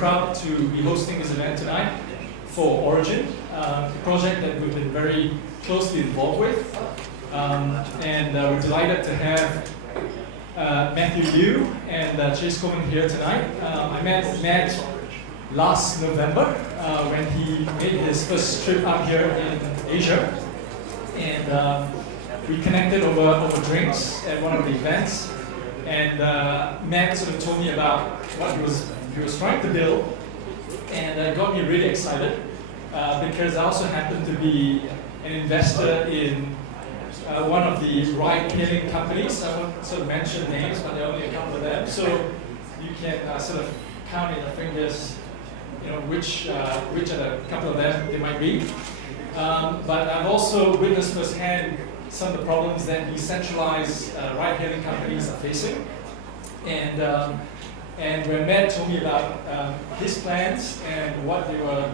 proud to be hosting this event tonight for Origin, a project that we've been very closely involved with. And we're delighted to have Matthew Liu and Chase Coleman here tonight. I met Matt last November when he made his first trip out here in Asia. And we connected over drinks at one of the events. And Matt sort of told me about what he was trying to build. And it got me really excited because I also happen to be an investor in one of the ride-hailing companies. I won't sort of mention names, but there are only a couple of them. So you can sort of count in your fingers, which are the couple of them they might be. But I've also witnessed firsthand some of the problems that decentralized ride-hailing companies are facing. And when Matt told me about his plans and what they were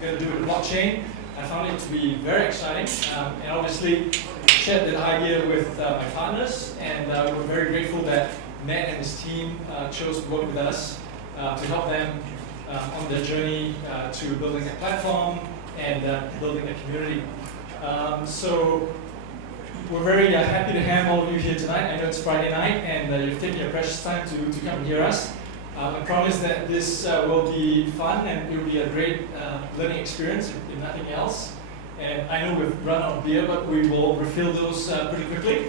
going to do with blockchain, I found it to be very exciting. And obviously shared that idea with my partners, and we're very grateful that Matt and his team chose to work with us to help them on their journey to building a platform and building a community. So we're very happy to have all of you here tonight. I know it's Friday night, and you've taken your precious time to come and hear us. I promise that this will be fun, and it will be a great learning experience, if nothing else. And I know we've run out of beer, but we will refill those pretty quickly.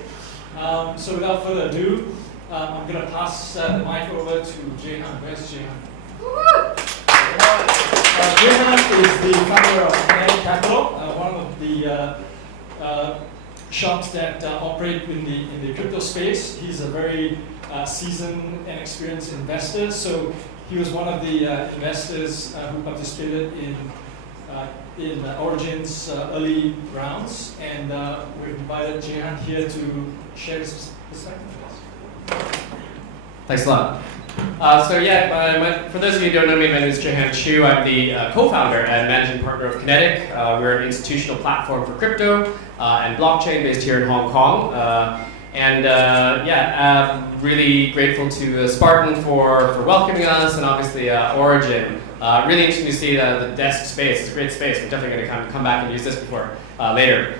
So without further ado, I'm going to pass the mic over to Jehan. Where's Jehan? Jehan is the founder of Kinetic Capital, one of the shops that operate in the crypto space. He's a very seasoned and experienced investor. So he was one of the investors who participated in Origin's early rounds, and we've invited Jehan here to share his perspective with us. Thanks a lot. For those of you who don't know me, my name is Jehan Chu. I'm the co-founder and managing partner of Kinetic. We're an institutional platform for crypto and blockchain based here in Hong Kong. Really grateful to Spartan for welcoming us, and obviously Origin. Really interesting to see the desk space. It's a great space. We're definitely going to come back and use this later.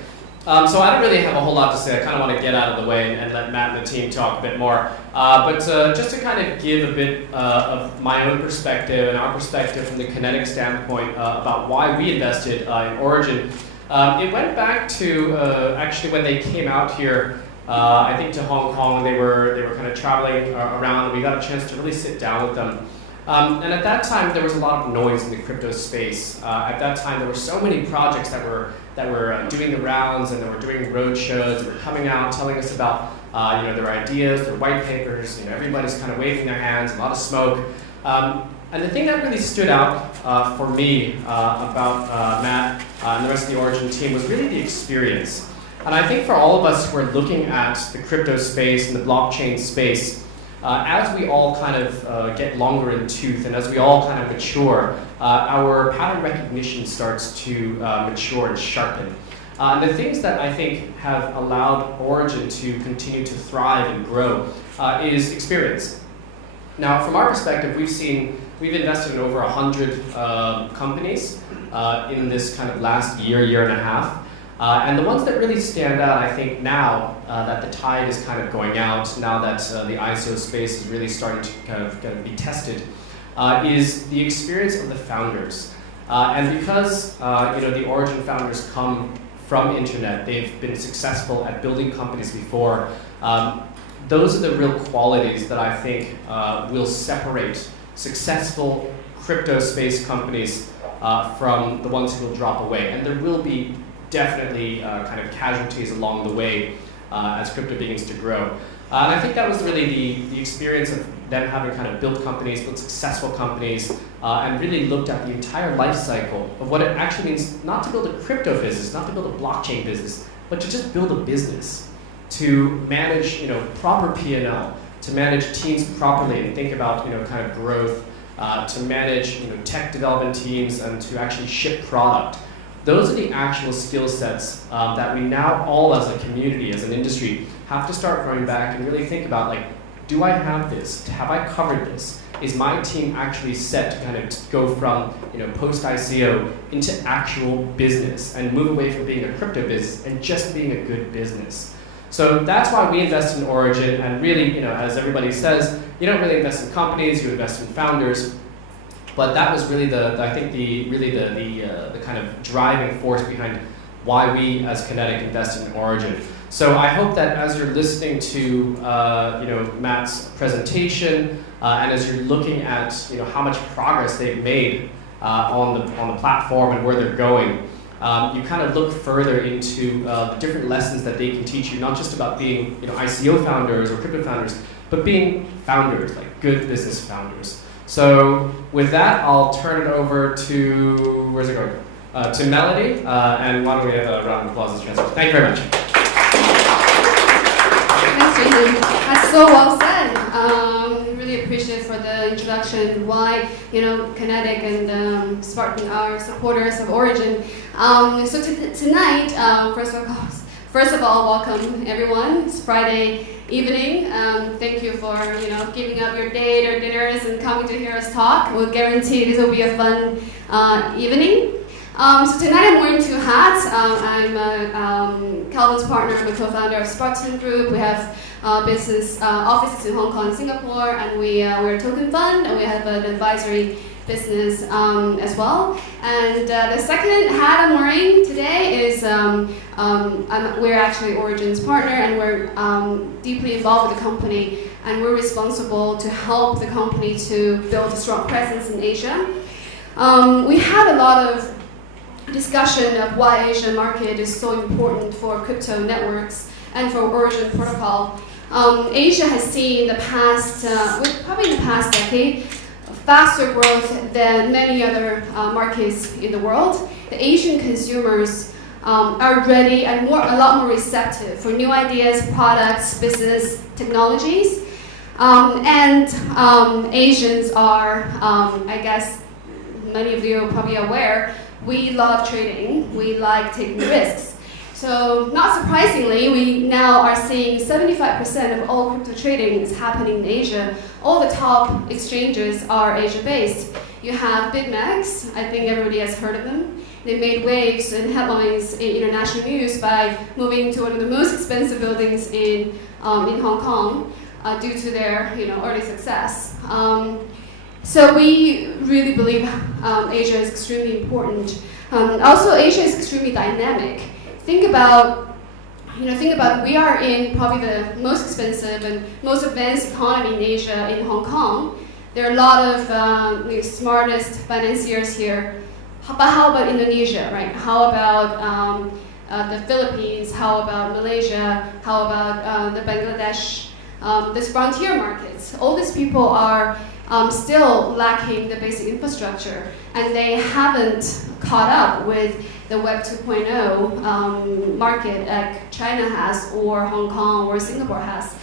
So I don't really have a whole lot to say. I kind of want to get out of the way and let Matt and the team talk a bit more. But just to kind of give a bit of my own perspective and our perspective from the Kinetic standpoint about why we invested in Origin. It went back to actually when they came out here, I think to Hong Kong. They were kind of traveling around, and we got a chance to really sit down with them. And at that time, there was a lot of noise in the crypto space. At that time, there were so many projects that were doing the rounds, and they were doing roadshows. They were coming out, telling us about their ideas, their white papers. Everybody's kind of waving their hands, a lot of smoke. And the thing that really stood out for me about Matt and the rest of the Origin team was really the experience. And I think for all of us who are looking at the crypto space and the blockchain space, as we all kind of get longer in tooth, and as we all kind of mature, our pattern recognition starts to mature and sharpen. And the things that I think have allowed Origin to continue to thrive and grow is experience. Now, from our perspective, we've invested in over 100 companies in this kind of last year and a half. And the ones that really stand out, I think now that the tide is kind of going out, now that the ICO space is really starting to kind of be tested, is the experience of the founders. And because the Origin founders come from internet, they've been successful at building companies before, those are the real qualities that I think will separate successful crypto space companies from the ones who will drop away. And there will be definitely kind of casualties along the way as crypto begins to grow. And I think that was really the experience of them having kind of built companies, built successful companies, and really looked at the entire life cycle of what it actually means not to build a crypto business, not to build a blockchain business, but to just build a business, to manage proper P&L, to manage teams properly and think about kind of growth, to manage tech development teams, and to actually ship product. Those are the actual skill sets that we now all as a community, as an industry, have to start going back and really think about, like, do I have this? Have I covered this? Is my team actually set to kind of go from post-ICO into actual business and move away from being a crypto business and just being a good business? So that's why we invest in Origin, and really, as everybody says, you don't really invest in companies, you invest in founders. But that was really the kind of driving force behind why we as Kinetic invest in Origin. So I hope that as you're listening to Matt's presentation and as you're looking at how much progress they've made on the platform and where they're going, you kind of look further into the different lessons that they can teach you, not just about being ICO founders or crypto founders, but being founders, like good business founders. So with that, I'll turn it over to, where's it going? To Melody, and why don't we have a round of applause as translation. Thank you very much. Thanks, Jason. That's so well said. Really appreciate for the introduction why Kinetic and Spartan are supporters of Origin. So tonight, first of all, welcome everyone. It's Friday evening. Thank you for giving up your date or dinners and coming to hear us talk. We'll guarantee this will be a fun evening. So tonight I'm wearing two hats. I'm Calvin's partner. I'm a co-founder of Spartan Group. We have business offices in Hong Kong and Singapore, and we're a token fund, and we have an advisory business as well. And the second hat I'm wearing today is we're actually Origin's partner, and we're deeply involved with the company, and we're responsible to help the company to build a strong presence in Asia. We had a lot of discussion of why Asian market is so important for crypto networks and for Origin protocol. Asia has seen probably in the past decade, faster growth than many other markets in the world. The Asian consumers are ready and a lot more receptive for new ideas, products, business, technologies. Asians are, I guess many of you are probably aware, we love trading, we like taking risks. So not surprisingly, we now are seeing 75% of all crypto trading is happening in Asia. All the top exchanges are Asia-based. You have BitMEX, I think everybody has heard of them. They made waves and headlines in international news by moving to one of the most expensive buildings in Hong Kong due to their early success. So we really believe Asia is extremely important. Also, Asia is extremely dynamic. Think about we are in probably the most expensive and most advanced economy in Asia, in Hong Kong. There are a lot of the smartest financiers here. But how about Indonesia, right? How about the Philippines? How about Malaysia? How about the Bangladesh? These frontier markets. All these people are still lacking the basic infrastructure, and they haven't caught up with the Web 2.0 market like China has, or Hong Kong, or Singapore has.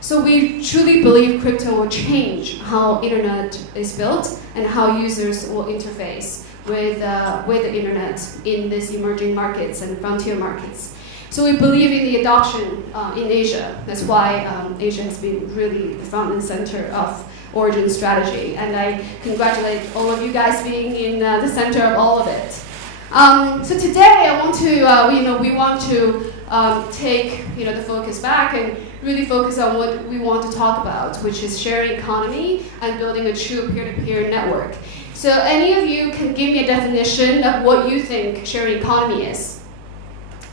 So we truly believe crypto will change how internet is built and how users will interface with the internet in these emerging markets and frontier markets. So we believe in the adoption in Asia. That's why Asia has been really the front and center of Origin strategy, and I congratulate all of you guys being in the center of all of it. So today, I want to, we want to take the focus back and really focus on what we want to talk about, which is sharing economy and building a true peer-to-peer network. So any of you can give me a definition of what you think sharing economy is?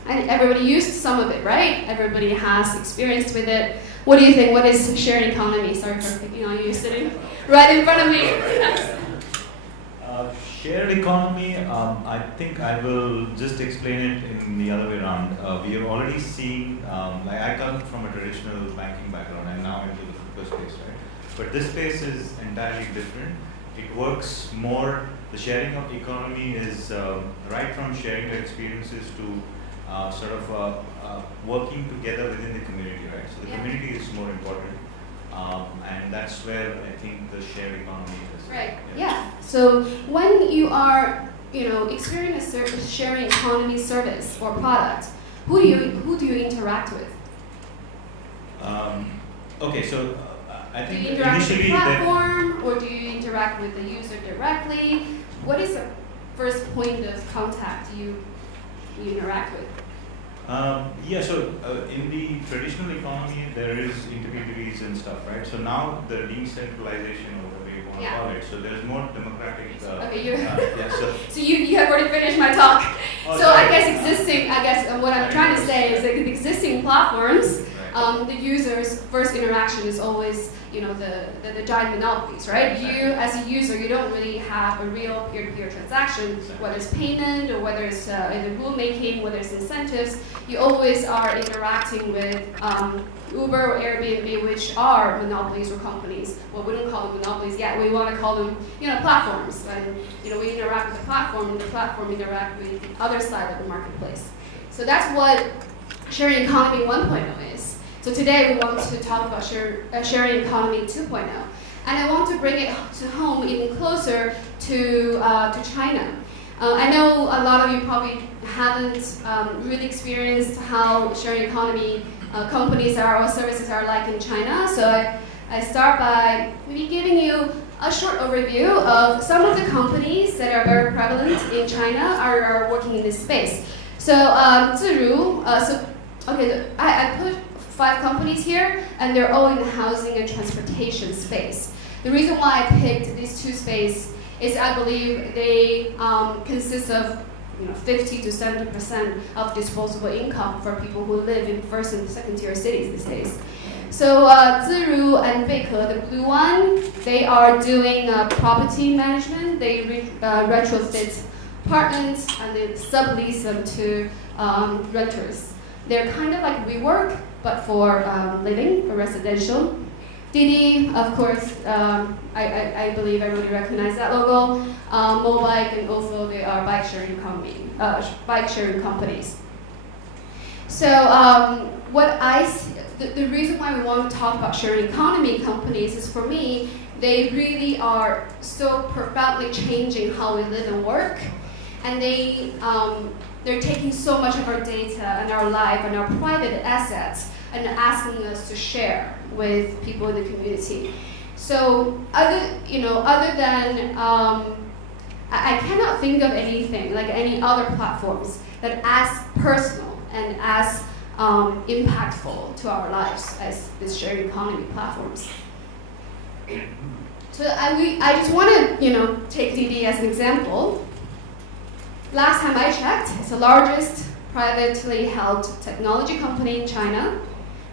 And everybody used some of it, right? Everybody has experience with it. What do you think? What is sharing economy? Sorry for picking on you, sitting right in front of me. Shared economy, I think I will just explain it in the other way around. We have already seen, like I come from a traditional banking background and now into the crypto space, right? But this space is entirely different. It works more, the sharing of economy is right from sharing your experiences to working together within the community, right? So the community is more important, and that's where I think the shared economy is. Right. Yeah. So when you are, experiencing a sharing economy service or product, who do you interact with? Okay, so I Do you think interact with the initially platform, or do you interact with the user directly? What is the first point of contact you interact with? Yeah, so in the traditional economy, there is intermediaries and stuff, right? So now the decentralization, or whatever you want to call it, so there's more democratic. Okay, you're Yeah, so. so you have already finished my talk. Oh, So sorry. I guess what I'm trying to say is that the existing platforms, Right. the user's first interaction is always, the giant monopolies, right? Exactly. You, as a user, you don't really have a real peer-to-peer transaction, Exactly. whether it's payment or whether it's either rulemaking, whether it's incentives. You always are interacting with Uber or Airbnb, which are monopolies or companies. Well, we don't call them monopolies yet. We want to call them, platforms. And we interact with the platform, and the platform interact with the other side of the marketplace. So that's what sharing economy 1.0 is. So today we want to talk about sharing economy 2.0, and I want to bring it to home even closer to China. I know a lot of you probably haven't really experienced how sharing economy companies or services are like in China. So I start by maybe giving you a short overview of some of the companies that are very prevalent in China are working in this space. So Ziru, I put 5 companies here, and they're all in the housing and transportation space. The reason why I picked these 2 spaces is I believe they consist of 50 to 70% of disposable income for people who live in first and second tier cities these days. So Ziru and Beike, the blue one, they are doing property management. They retrofit apartments and they sublease them to renters. They're kind of like WeWork, but for living, for residential. Didi, of course, I believe everybody recognizes that logo. Mobike and Ofo, they are bike sharing companies. So the reason why we want to talk about sharing economy companies is, for me, they really are so profoundly changing how we live and work, and they're taking so much of our data and our life and our private assets and asking us to share with people in the community. So other than I cannot think of anything like any other platforms that as personal and as impactful to our lives as these sharing economy platforms. So I just want to take Didi as an example. Last time I checked, it's the largest privately held technology company in China,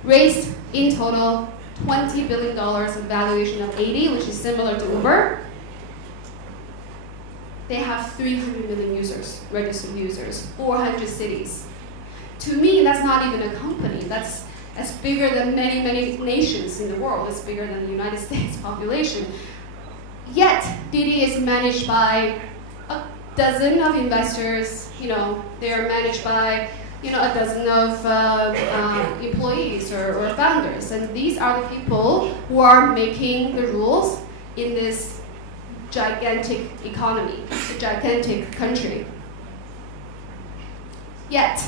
raised in total $20 billion of valuation of 80, which is similar to Uber. They have 300 million users, registered users, 400 cities. To me, that's not even a company. That's bigger than many, many nations in the world. It's bigger than the United States population. Yet, Didi is managed by a dozen of investors. They are managed by a dozen of employees or founders. And these are the people who are making the rules in this gigantic economy, a gigantic country. Yet,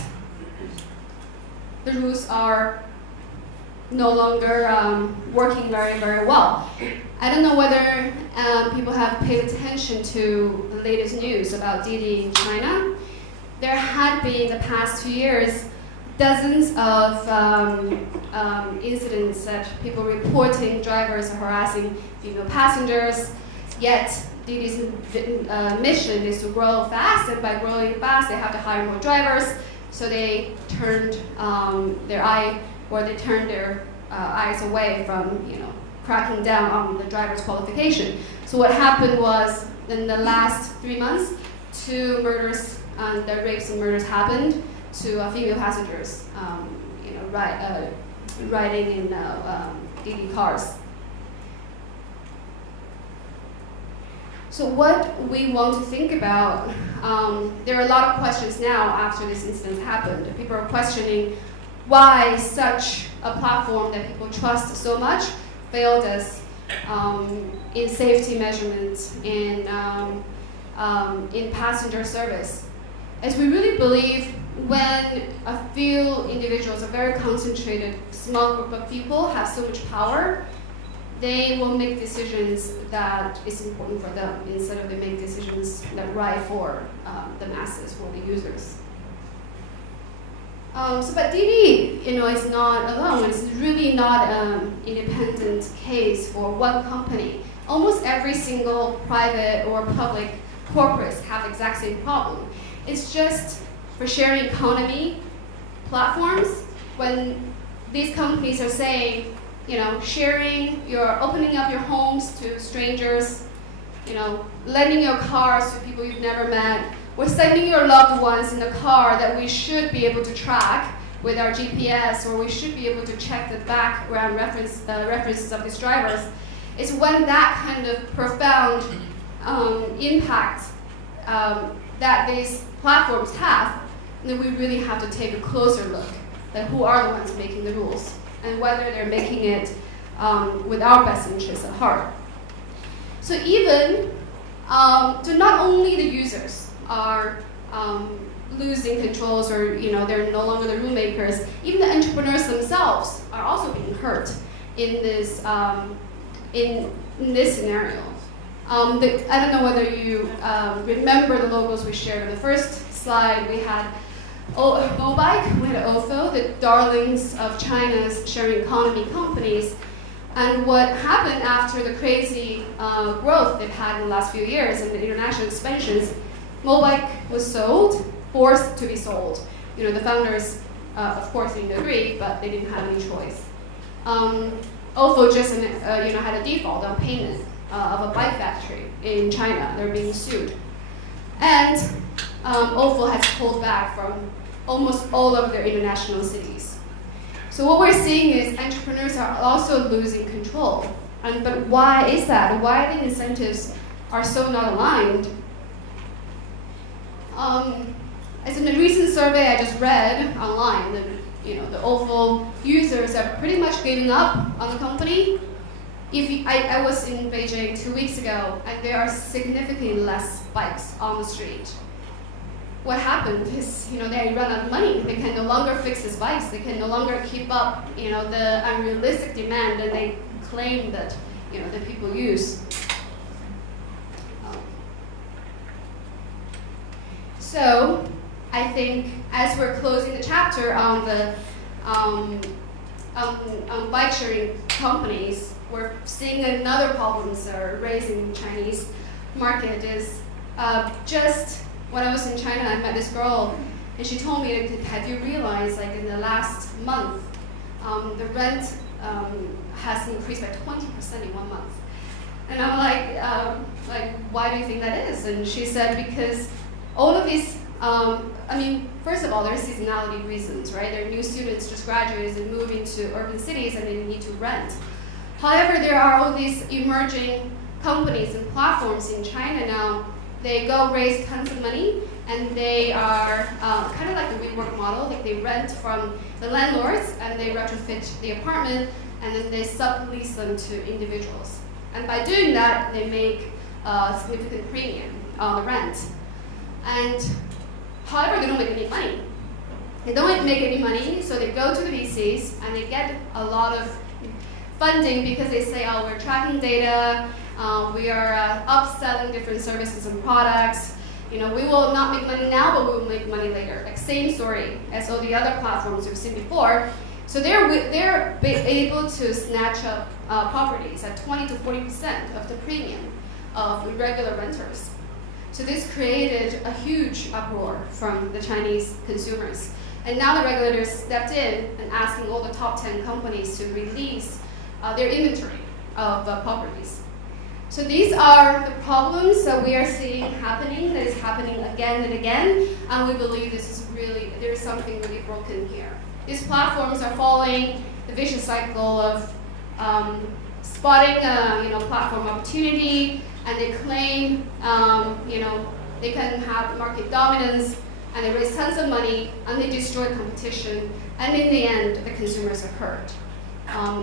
the rules are no longer working very, very well. I don't know whether people have paid attention to the latest news about Didi in China. There had been, in the past 2 years, dozens of incidents that people reporting drivers are harassing female passengers. Yet, Didi's mission is to grow fast, and by growing fast, they have to hire more drivers. So they turned their eyes away from cracking down on the driver's qualification. So what happened was, in the last 3 months, 2 murders, the rapes and murders happened to female passengers, riding in Didi cars. So what we want to think about, there are a lot of questions now after this incident happened. People are questioning why such a platform that people trust so much failed us in safety measurements, in passenger service. As we really believe when a few individuals, a very concentrated small group of people have so much power, they will make decisions that is important for them instead of they make decisions that right for the masses, for the users. But DiDi, is not alone. It's really not an independent case for one company. Almost every single private or public corporates have the exact same problem. It's just for sharing economy platforms, when these companies are saying, sharing, you're opening up your homes to strangers, lending your cars to people you've never met, we're sending your loved ones in a car that we should be able to track with our GPS, or we should be able to check the background references of these drivers. It's when that kind of profound impact that these platforms have, then we really have to take a closer look at who are the ones making the rules and whether they're making it with our best interests at heart. So even, so not only the users are losing controls, or they're no longer the rule makers, even the entrepreneurs themselves are also being hurt in this scenario. I don't know whether you remember the logos we shared on the first slide. We had Mobike, we had Ofo, the darlings of China's sharing economy companies. And what happened after the crazy growth they've had in the last few years and the international expansions, Mobike was sold, forced to be sold. The founders, of course, didn't agree, but they didn't have any choice. Ofo just had a default on payment of a bike factory in China. They're being sued. And Ofo has pulled back from almost all of their international cities. So what we're seeing is entrepreneurs are also losing control. But why is that? Why the incentives are so not aligned? As in a recent survey I just read online, the Ofo users are pretty much giving up on the company. I was in Beijing 2 weeks ago, and there are significantly less bikes on the street. What happened is, they run out of money. They can no longer fix these bikes. They can no longer keep up, the unrealistic demand that they claim that, that people use. So, I think as we're closing the chapter on the bike sharing companies, we're seeing another problem that are raising the Chinese market is just when I was in China, I met this girl, and she told me, have you realized, in the last month, the rent has increased by 20% in 1 month? And I'm like, why do you think that is? And she said, because all of these, first of all, there's seasonality reasons, right? There are new students just graduated and moving to urban cities, and they need to rent. However, there are all these emerging companies and platforms in China now. They go raise tons of money, and they are kind of like the WeWork model. Like, they rent from the landlords, and they retrofit the apartment, and then they sublease them to individuals. And by doing that, they make a significant premium on the rent. And however, they don't make any money. They don't make any money, so they go to the VCs, and they get a lot of funding because they say, oh, we're tracking data, we are upselling different services and products. We will not make money now, but we will make money later. Like, same story as all the other platforms we've seen before. So they're able to snatch up properties at 20 to 40% of the premium of regular renters. So this created a huge uproar from the Chinese consumers. And now the regulators stepped in and asking all the top 10 companies to release their inventory of properties. So these are the problems that we are seeing happening, that is happening again and again, and we believe there's something really broken here. These platforms are following the vicious cycle of spotting a platform opportunity, and they claim they can have market dominance, and they raise tons of money, and they destroy competition, and in the end, the consumers are hurt.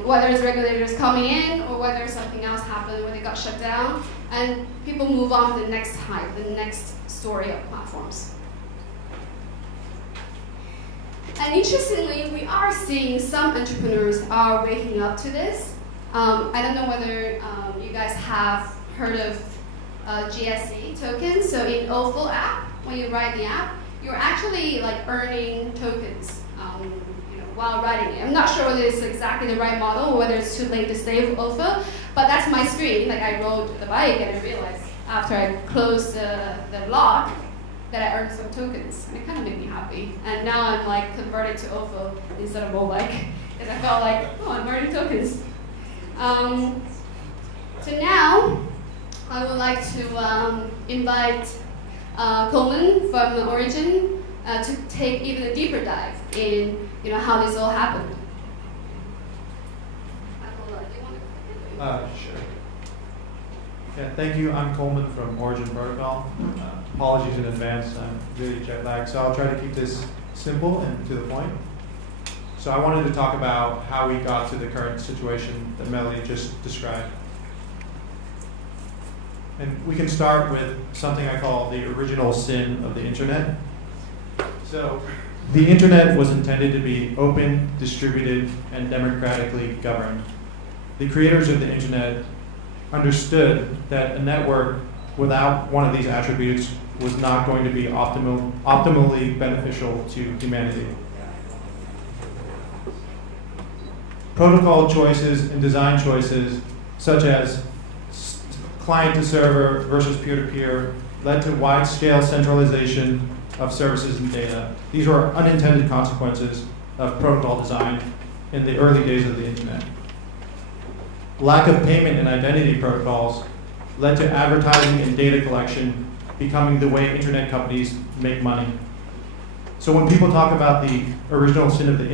Whether it's regulators coming in or whether something else happened where they got shut down, and people move on to the next hype, the next story of platforms. And interestingly, we are seeing some entrepreneurs are waking up to this. I don't know whether you guys have heard of GSE tokens. So in OFO app, when you write the app, you're actually like earning tokens while writing it. I'm not sure whether it's exactly the right model or whether it's too late to save OFO, but that's my screen. Like I rode the bike and I realized after I closed the lock that I earned some tokens. And it kind of made me happy. And now I'm like converted to OFO instead of Mobike because I felt like, oh, I'm earning tokens. So now I would like to invite Coleman from Origin to take even a deeper dive in how this all happened. Sure. Yeah, thank you. I'm Coleman from Origin Protocol. Apologies in advance. I'm really jet lagged, so I'll try to keep this simple and to the point. So I wanted to talk about how we got to the current situation that Melody just described. And we can start with something I call the original sin of the internet. So the internet was intended to be open, distributed, and democratically governed. The creators of the internet understood that a network without one of these attributes was not going to be optimally beneficial to humanity. Protocol choices and design choices, such as client to server versus peer-to-peer, led to wide-scale centralization of services and data. These were unintended consequences of protocol design in the early days of the internet. Lack of payment and identity protocols led to advertising and data collection becoming the way internet companies make money. So when people talk about the original sin of the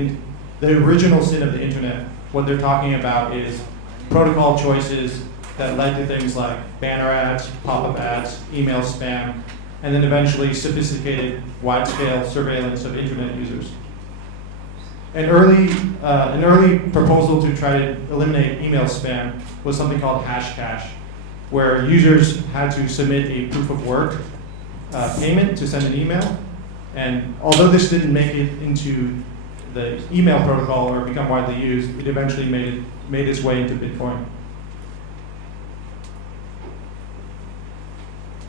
internet, what they're talking about is protocol choices that led to things like banner ads, pop-up ads, email spam, and then eventually sophisticated, wide-scale surveillance of internet users. An early proposal to try to eliminate email spam was something called hash cash, where users had to submit a proof of work payment to send an email. And although this didn't make it into the email protocol or become widely used, it eventually made its way into Bitcoin.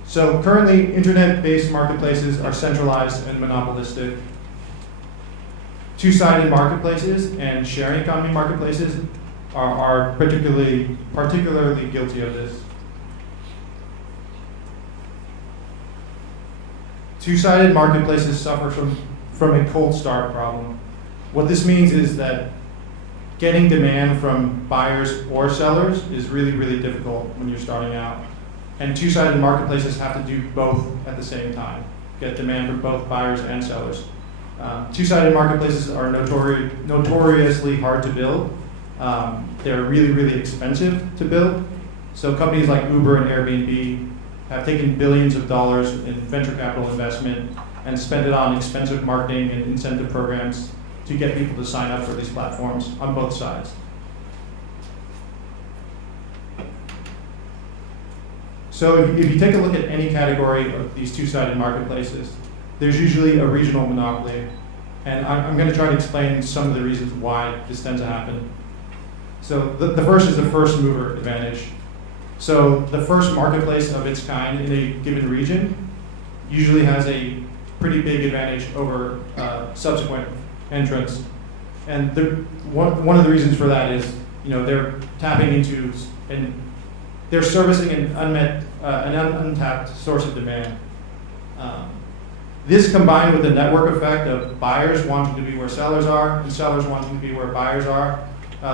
So currently, internet-based marketplaces are centralized and monopolistic. Two-sided marketplaces and sharing economy marketplaces are particularly guilty of this. Two-sided marketplaces suffer from a cold start problem. What this means is that getting demand from buyers or sellers is really, really difficult when you're starting out. And two-sided marketplaces have to do both at the same time, get demand from both buyers and sellers. Two-sided marketplaces are notoriously hard to build. They're really, really expensive to build. So companies like Uber and Airbnb have taken billions of dollars in venture capital investment and spent it on expensive marketing and incentive programs to get people to sign up for these platforms on both sides. So if you take a look at any category of these two-sided marketplaces, there's usually a regional monopoly. And I'm going to try to explain some of the reasons why this tends to happen. So the first is the first mover advantage. So the first marketplace of its kind in a given region usually has a pretty big advantage over subsequent entrants. And one of the reasons for that is, they're tapping into and they're servicing an untapped source of demand. This combined with the network effect of buyers wanting to be where sellers are and sellers wanting to be where buyers are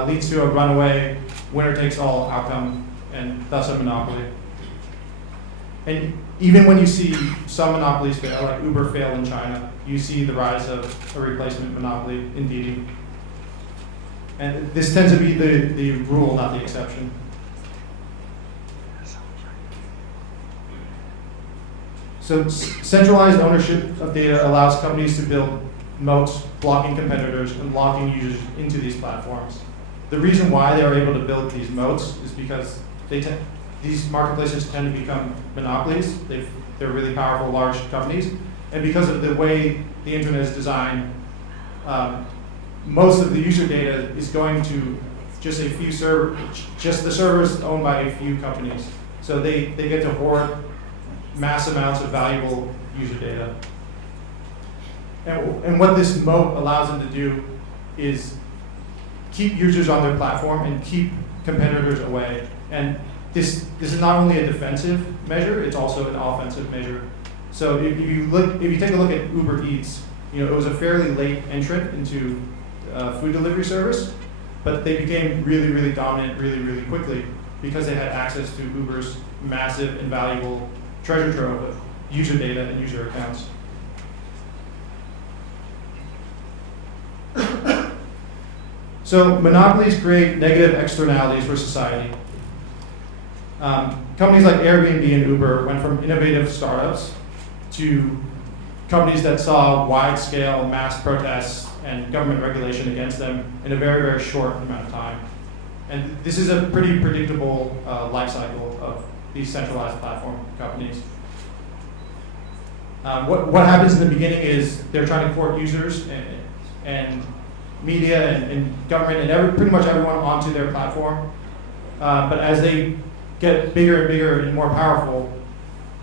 leads to a runaway winner-takes-all outcome and thus a monopoly. And even when you see some monopolies fail, like Uber fail in China, you see the rise of a replacement monopoly in Didi. And this tends to be the rule, not the exception. So centralized ownership of data allows companies to build moats, blocking competitors and locking users into these platforms. The reason why they are able to build these moats is because these marketplaces tend to become monopolies. They're really powerful, large companies. And because of the way the internet is designed, most of the user data is going to just a few just the servers owned by a few companies. So they get to hoard mass amounts of valuable user data. And what this moat allows them to do is keep users on their platform and keep competitors away. And this is not only a defensive measure, it's also an offensive measure. So if you take a look at Uber Eats, it was a fairly late entrant into food delivery service, but they became really, really dominant really, really quickly because they had access to Uber's massive and valuable treasure trove of user data and user accounts. So monopolies create negative externalities for society. Companies like Airbnb and Uber went from innovative startups to companies that saw wide-scale mass protests and government regulation against them in a very, very short amount of time. And this is a pretty predictable life cycle of these centralized platform companies. What happens in the beginning is they're trying to court users and media and government and pretty much everyone onto their platform. But as they get bigger and bigger and more powerful,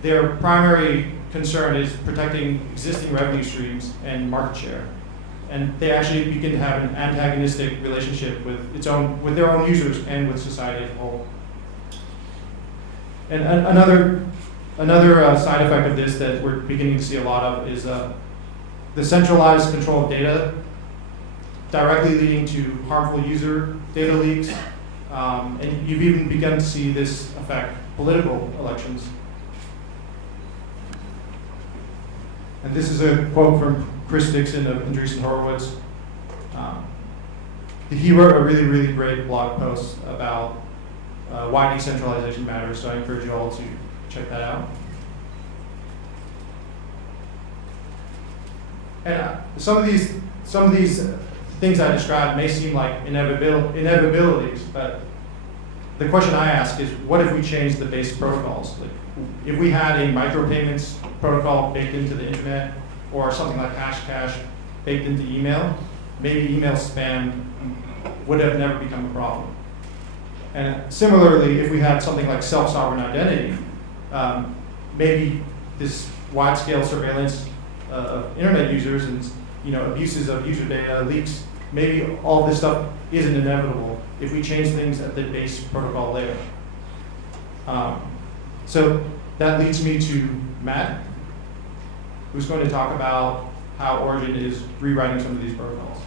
their primary concern is protecting existing revenue streams and market share. And they actually begin to have an antagonistic relationship with their own users and with society as a whole. And another side effect of this that we're beginning to see a lot of is the centralized control of data directly leading to harmful user data leaks. And you've even begun to see this affect political elections. And this is a quote from Chris Dixon of Andreessen Horowitz. He wrote a really, really great blog post about why decentralization matters, so I encourage you all to check that out. And some of these things I described may seem like inevitabilities, but the question I ask is, what if we change the base protocols? Like, if we had a micropayments protocol baked into the internet, or something like Hashcash baked into email, maybe email spam would have never become a problem. And similarly, if we had something like self-sovereign identity, maybe this wide-scale surveillance of internet users and abuses of user data, leaks, maybe all this stuff isn't inevitable if we change things at the base protocol layer. So that leads me to Matt, who's going to talk about how Origin is rewriting some of these protocols.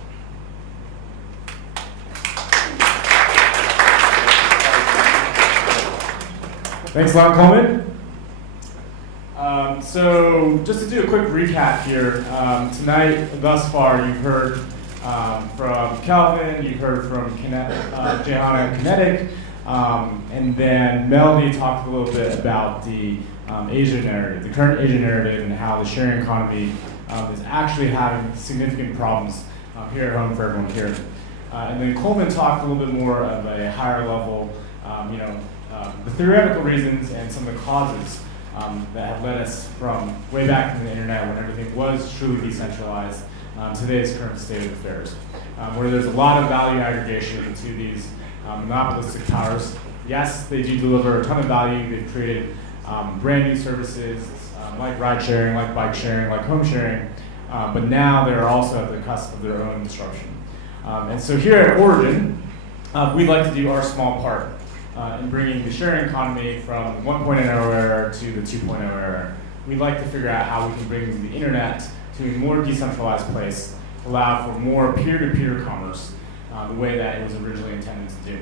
Thanks a lot, Coleman. So just to do a quick recap here, tonight, thus far, you've heard from Calvin, you've heard from Jehanna and Kinetic, and then Melanie talked a little bit about the Asia narrative, the current Asia narrative, and how the sharing economy is actually having significant problems here at home for everyone here. And then Coleman talked a little bit more of a higher level, the theoretical reasons and some of the causes that have led us from way back in the internet when everything was truly decentralized to today's current state of affairs, where there's a lot of value aggregation into these monopolistic powers. Yes, they do deliver a ton of value. They've created brand new services like ride sharing, like bike sharing, like home sharing, but now they're also at the cusp of their own disruption. And so here at Origin, we'd like to do our small part in bringing the sharing economy from 1.0 era to the 2.0 era. We'd like to figure out how we can bring the internet to a more decentralized place, allow for more peer-to-peer commerce, the way that it was originally intended to do.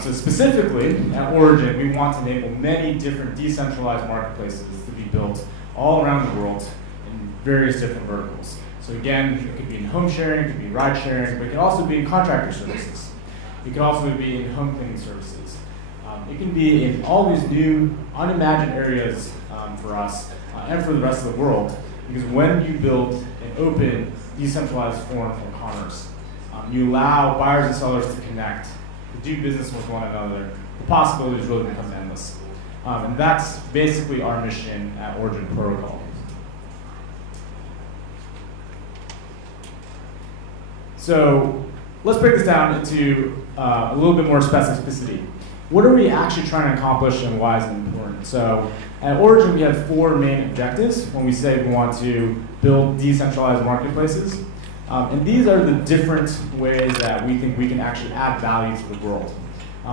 So specifically, at Origin, we want to enable many different decentralized marketplaces to be built all around the world in various different verticals. So again, it could be in home sharing, it could be ride sharing, but it could also be in contractor services. It could also be in home cleaning services. It can be in all these new, unimagined areas for us and for the rest of the world, because when you build an open, decentralized form for commerce, you allow buyers and sellers to connect, to do business with one another. The possibilities really become endless. And that's basically our mission at Origin Protocol. So let's break this down into a little bit more specificity. What are we actually trying to accomplish and why is it important? So at Origin, we have 4 main objectives when we say we want to build decentralized marketplaces. And these are the different ways that we think we can actually add value to the world.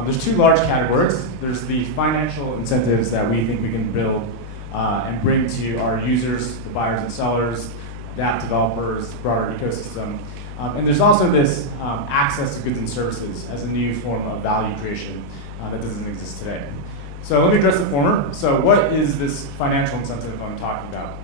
There's 2 large categories. There's the financial incentives that we think we can build and bring to our users, the buyers and sellers, the app developers, the broader ecosystem. And there's also this access to goods and services as a new form of value creation that doesn't exist today. So let me address the former. So what is this financial incentive I'm talking about?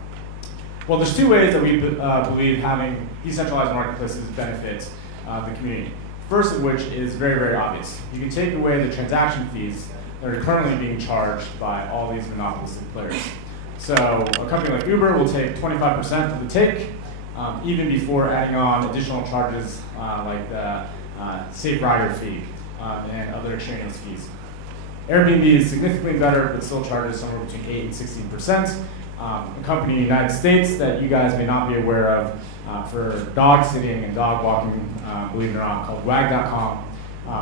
Well, there's 2 ways that we believe having decentralized marketplaces benefit the community. First of which is very, very obvious. You can take away the transaction fees that are currently being charged by all these monopolistic players. So a company like Uber will take 25% of the take, even before adding on additional charges like the safe rider fee and other extraneous fees. Airbnb is significantly better, but still charges somewhere between 8 and 16%. A company in the United States that you guys may not be aware of for dog sitting and dog walking, believe it or not, called wag.com,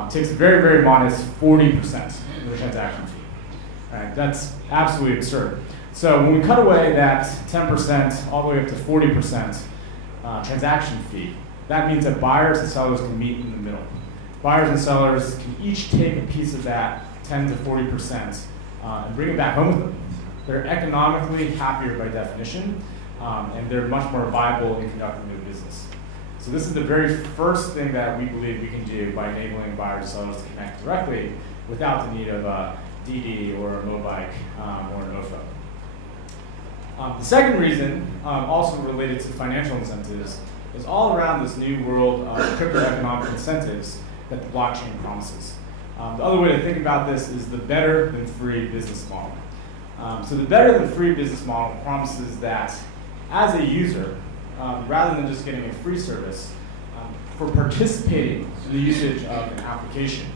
takes a very, very modest 40% of the transaction fee. Right? That's absolutely absurd. So when we cut away that 10% all the way up to 40% transaction fee, that means that buyers and sellers can meet in the middle. Buyers and sellers can each take a piece of that 10 to 40% and bring it back home with them. They're economically happier by definition, and they're much more viable in conducting their business. So this is the very first thing that we believe we can do by enabling buyers and sellers to connect directly without the need of a DD or a Mobike or an OFO. The second reason, also related to financial incentives, is all around this new world of crypto-economic incentives that the blockchain promises. The other way to think about this is the better than free business model. So the better than free business model promises that as a user, rather than just getting a free service, for participating in the usage of an application,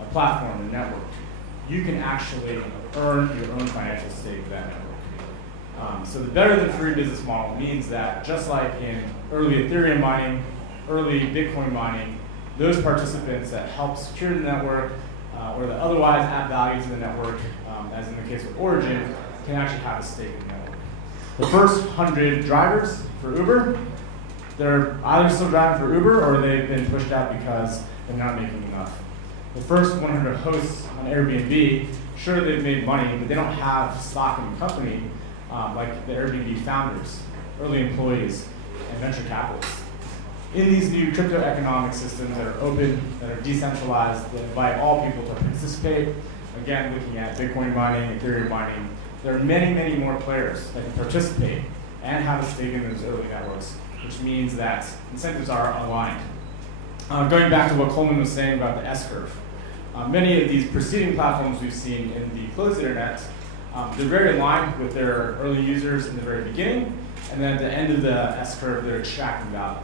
a platform, a network, you can actually earn your own financial stake of that network. So the better than free business model means that just like in early Ethereum mining, early Bitcoin mining, those participants that help secure the network or that otherwise add value to the network, as in the case with Origin, can actually have a stake in the network. The first 100 drivers for Uber, they're either still driving for Uber or they've been pushed out because they're not making enough. The first 100 hosts on Airbnb, sure they've made money, but they don't have stock in the company like the Airbnb founders, early employees, and venture capitalists. In these new crypto economic systems that are open, that are decentralized, that invite all people to participate, again, looking at Bitcoin mining, Ethereum mining, there are many, many more players that can participate and have a stake in those early networks, which means that incentives are aligned. Going back to what Coleman was saying about the S-curve, many of these preceding platforms we've seen in the closed internet, they're very aligned with their early users in the very beginning, and then at the end of the S-curve, they're extracting value.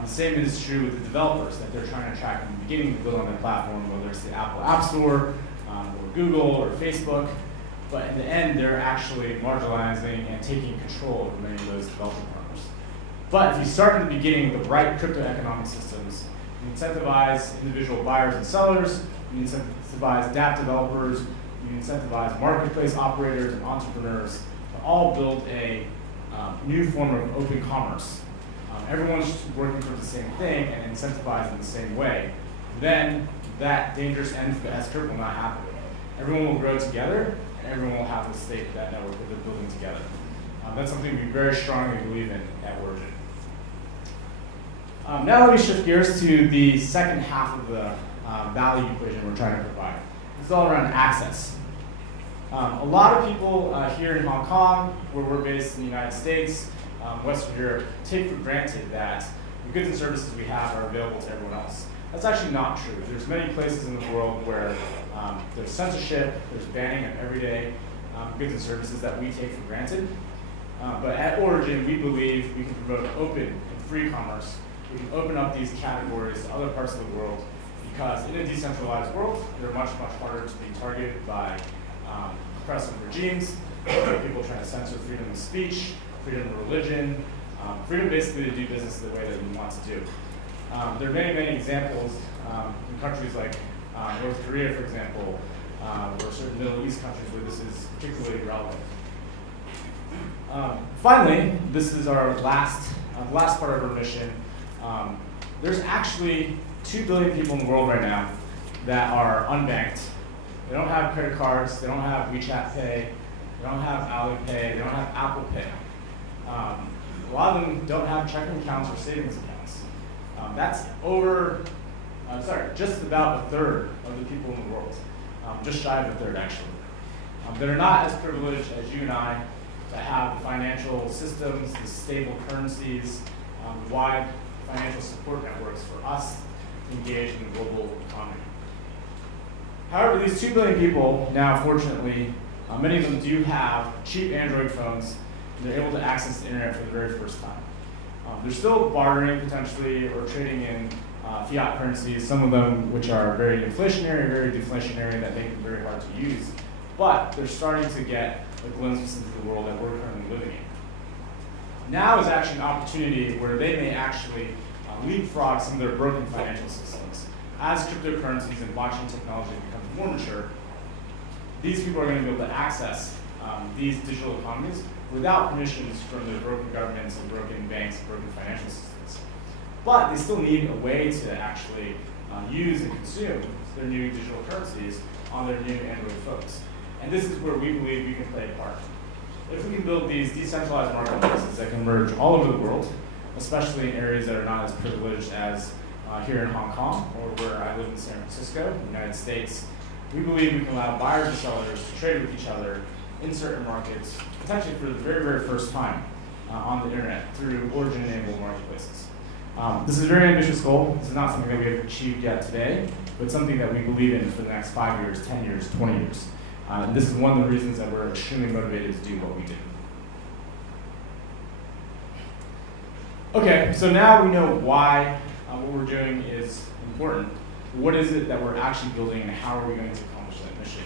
The same is true with the developers that they're trying to attract in the beginning to build on their platform, whether it's the Apple App Store, or Google, or Facebook. But in the end, they're actually marginalizing and taking control over many of those development partners. But if you start in the beginning with the right crypto economic systems, you incentivize individual buyers and sellers, you incentivize dApp developers, you incentivize marketplace operators and entrepreneurs to all build a new form of open commerce. Everyone's working for the same thing and incentivized in the same way, then that dangerous end for the S-curve will not happen. Everyone will grow together, and everyone will have the stake of that network that they're building together. That's something we very strongly believe in at Origin. Now let me shift gears to the second half of the value equation we're trying to provide. This is all around access. A lot of people here in Hong Kong, where we're based in the United States, Western Europe, take for granted that the goods and services we have are available to everyone else. That's actually not true. There's many places in the world where there's censorship, there's banning of everyday goods and services that we take for granted. But at Origin, we believe we can promote open and free commerce. We can open up these categories to other parts of the world because in a decentralized world, they're much, much harder to be targeted by oppressive regimes, people trying to censor freedom of speech, freedom of religion, freedom basically to do business the way that we want to do. There are many, many examples in countries like North Korea, for example, or certain Middle East countries where this is particularly relevant. Finally, this is our last part of our mission. There's actually 2 billion people in the world right now that are unbanked. They don't have credit cards, they don't have WeChat Pay, they don't have Alipay, they don't have Apple Pay. A lot of them don't have checking accounts or savings accounts. That's just about a third of the people in the world, just shy of a third actually, that are not as privileged as you and I, to have the financial systems, the stable currencies, the wide financial support networks for us to engage in the global economy. However, these 2 billion people now, fortunately, many of them do have cheap Android phones, and they're able to access the internet for the very first time. They're still bartering potentially or trading in fiat currencies, some of them which are very inflationary, very deflationary, that make them very hard to use. But they're starting to get a glimpse into the world that we're currently living in. Now is actually an opportunity where they may actually leapfrog some of their broken financial systems. As cryptocurrencies and blockchain technology becomes more mature, these people are going to be able to access these digital economies without permissions from their broken governments and broken banks and broken financial systems. But they still need a way to actually use and consume their new digital currencies on their new Android phones. And this is where we believe we can play a part. If we can build these decentralized marketplaces that can merge all over the world, especially in areas that are not as privileged as here in Hong Kong or where I live in San Francisco, in the United States, we believe we can allow buyers and sellers to trade with each other in certain markets, potentially for the very, very first time on the internet through origin-enabled marketplaces. This is a very ambitious goal. This is not something that we have achieved yet today, but something that we believe in for the next 5 years, 10 years, 20 years. And this is one of the reasons that we're extremely motivated to do what we do. Okay, so now we know why what we're doing is important. What is it that we're actually building, and how are we going to accomplish that mission?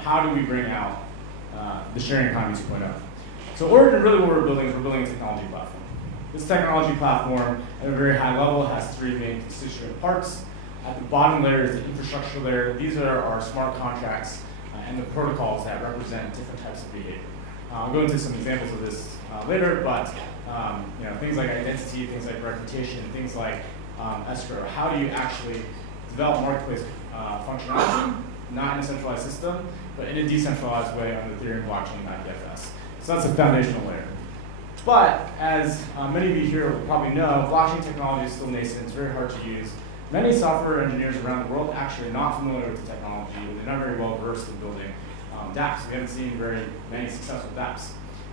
How do we bring out the sharing economy 2.0? So Origin, really what we're building is we're building a technology platform. This technology platform, at a very high level, has 3 main constituent parts. At the bottom layer is the infrastructure layer. These are our smart contracts and the protocols that represent different types of behavior. I'll go into some examples of this later, but things like identity, things like reputation, things like escrow. How do you actually develop marketplace functionality, not in a centralized system, but in a decentralized way on the Ethereum blockchain and IPFS? So that's a foundational layer. But as many of you here will probably know, blockchain technology is still nascent. It's very hard to use. Many software engineers around the world actually are not familiar with the technology. They're not very well versed in building dApps. We haven't seen very many successful dApps.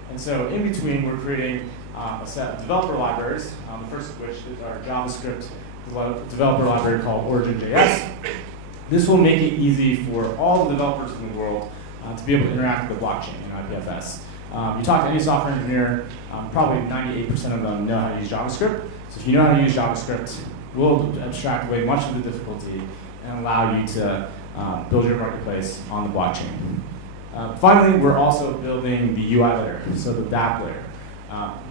And so in between, we're creating a set of developer libraries, the first of which is our JavaScript developer library called Origin.js. This will make it easy for all the developers in the world to be able to interact with the blockchain in IPFS. You talk to any software engineer, probably 98% of them know how to use JavaScript. So if you know how to use JavaScript, we'll abstract away much of the difficulty and allow you to build your marketplace on the blockchain. Finally, we're also building the UI layer, so the dApp layer.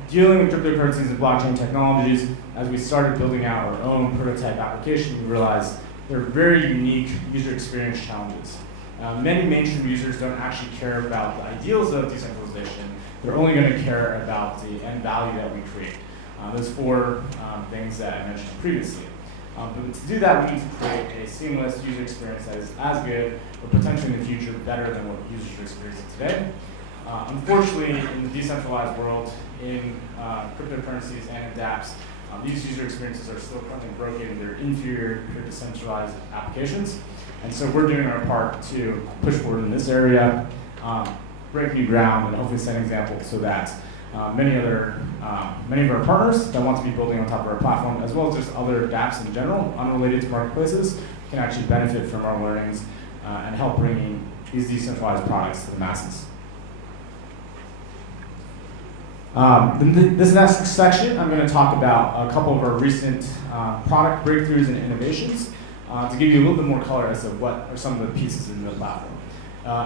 Dealing with cryptocurrencies and blockchain technologies, as we started building out our own prototype application, we realized there are very unique user experience challenges. Many mainstream users don't actually care about the ideals of decentralization. They're only going to care about the end value that we create. Those 4 things that I mentioned previously. But to do that, we need to create a seamless user experience that is as good, or potentially in the future better than what users are experiencing today. Unfortunately, in the decentralized world, in cryptocurrencies and in dApps, these user experiences are still currently broken. They're inferior compared to centralized applications. And so we're doing our part to push forward in this area, break new ground, and hopefully set an example so that many of our partners that want to be building on top of our platform, as well as just other dApps in general, unrelated to marketplaces, can actually benefit from our learnings and help bringing these decentralized products to the masses. This next section, I'm going to talk about a couple of our recent product breakthroughs and innovations to give you a little bit more color as to what are some of the pieces in the platform.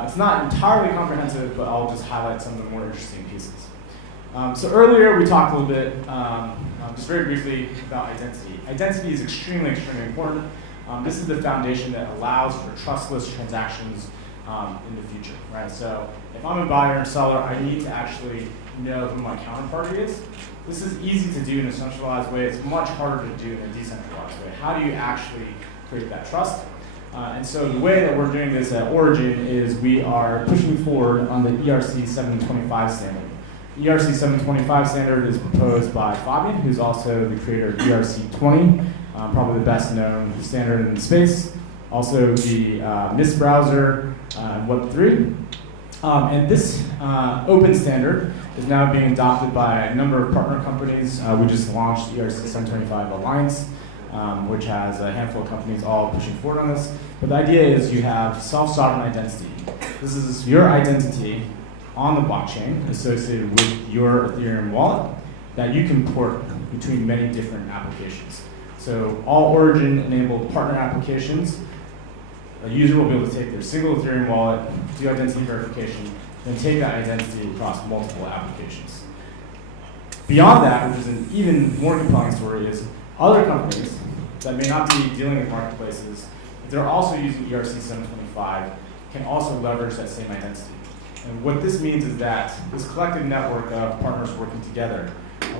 It's not entirely comprehensive, but I'll just highlight some of the more interesting pieces. So earlier we talked a little bit, just very briefly, about identity. Identity is extremely, extremely important. This is the foundation that allows for trustless transactions in the future, right? So if I'm a buyer and seller, I need to actually know who my counterparty is. This is easy to do in a centralized way. It's much harder to do in a decentralized way. How do you actually create that trust? And so the way that we're doing this at Origin is we are pushing forward on the ERC 725 standard. ERC 725 standard is proposed by Fabian, who's also the creator of ERC 20, probably the best known standard in the space. Also the MIST browser and Web3. And this open standard is now being adopted by a number of partner companies. We just launched ERC 725 Alliance, which has a handful of companies all pushing forward on this. But the idea is you have self-sovereign identity. This is your identity on the blockchain associated with your Ethereum wallet that you can port between many different applications. So all Origin-enabled partner applications, a user will be able to take their single Ethereum wallet, do identity verification, then take that identity across multiple applications. Beyond that, which is an even more compelling story, is other companies that may not be dealing with marketplaces, if they're also using ERC 725, can also leverage that same identity. And what this means is that this collective network of partners working together,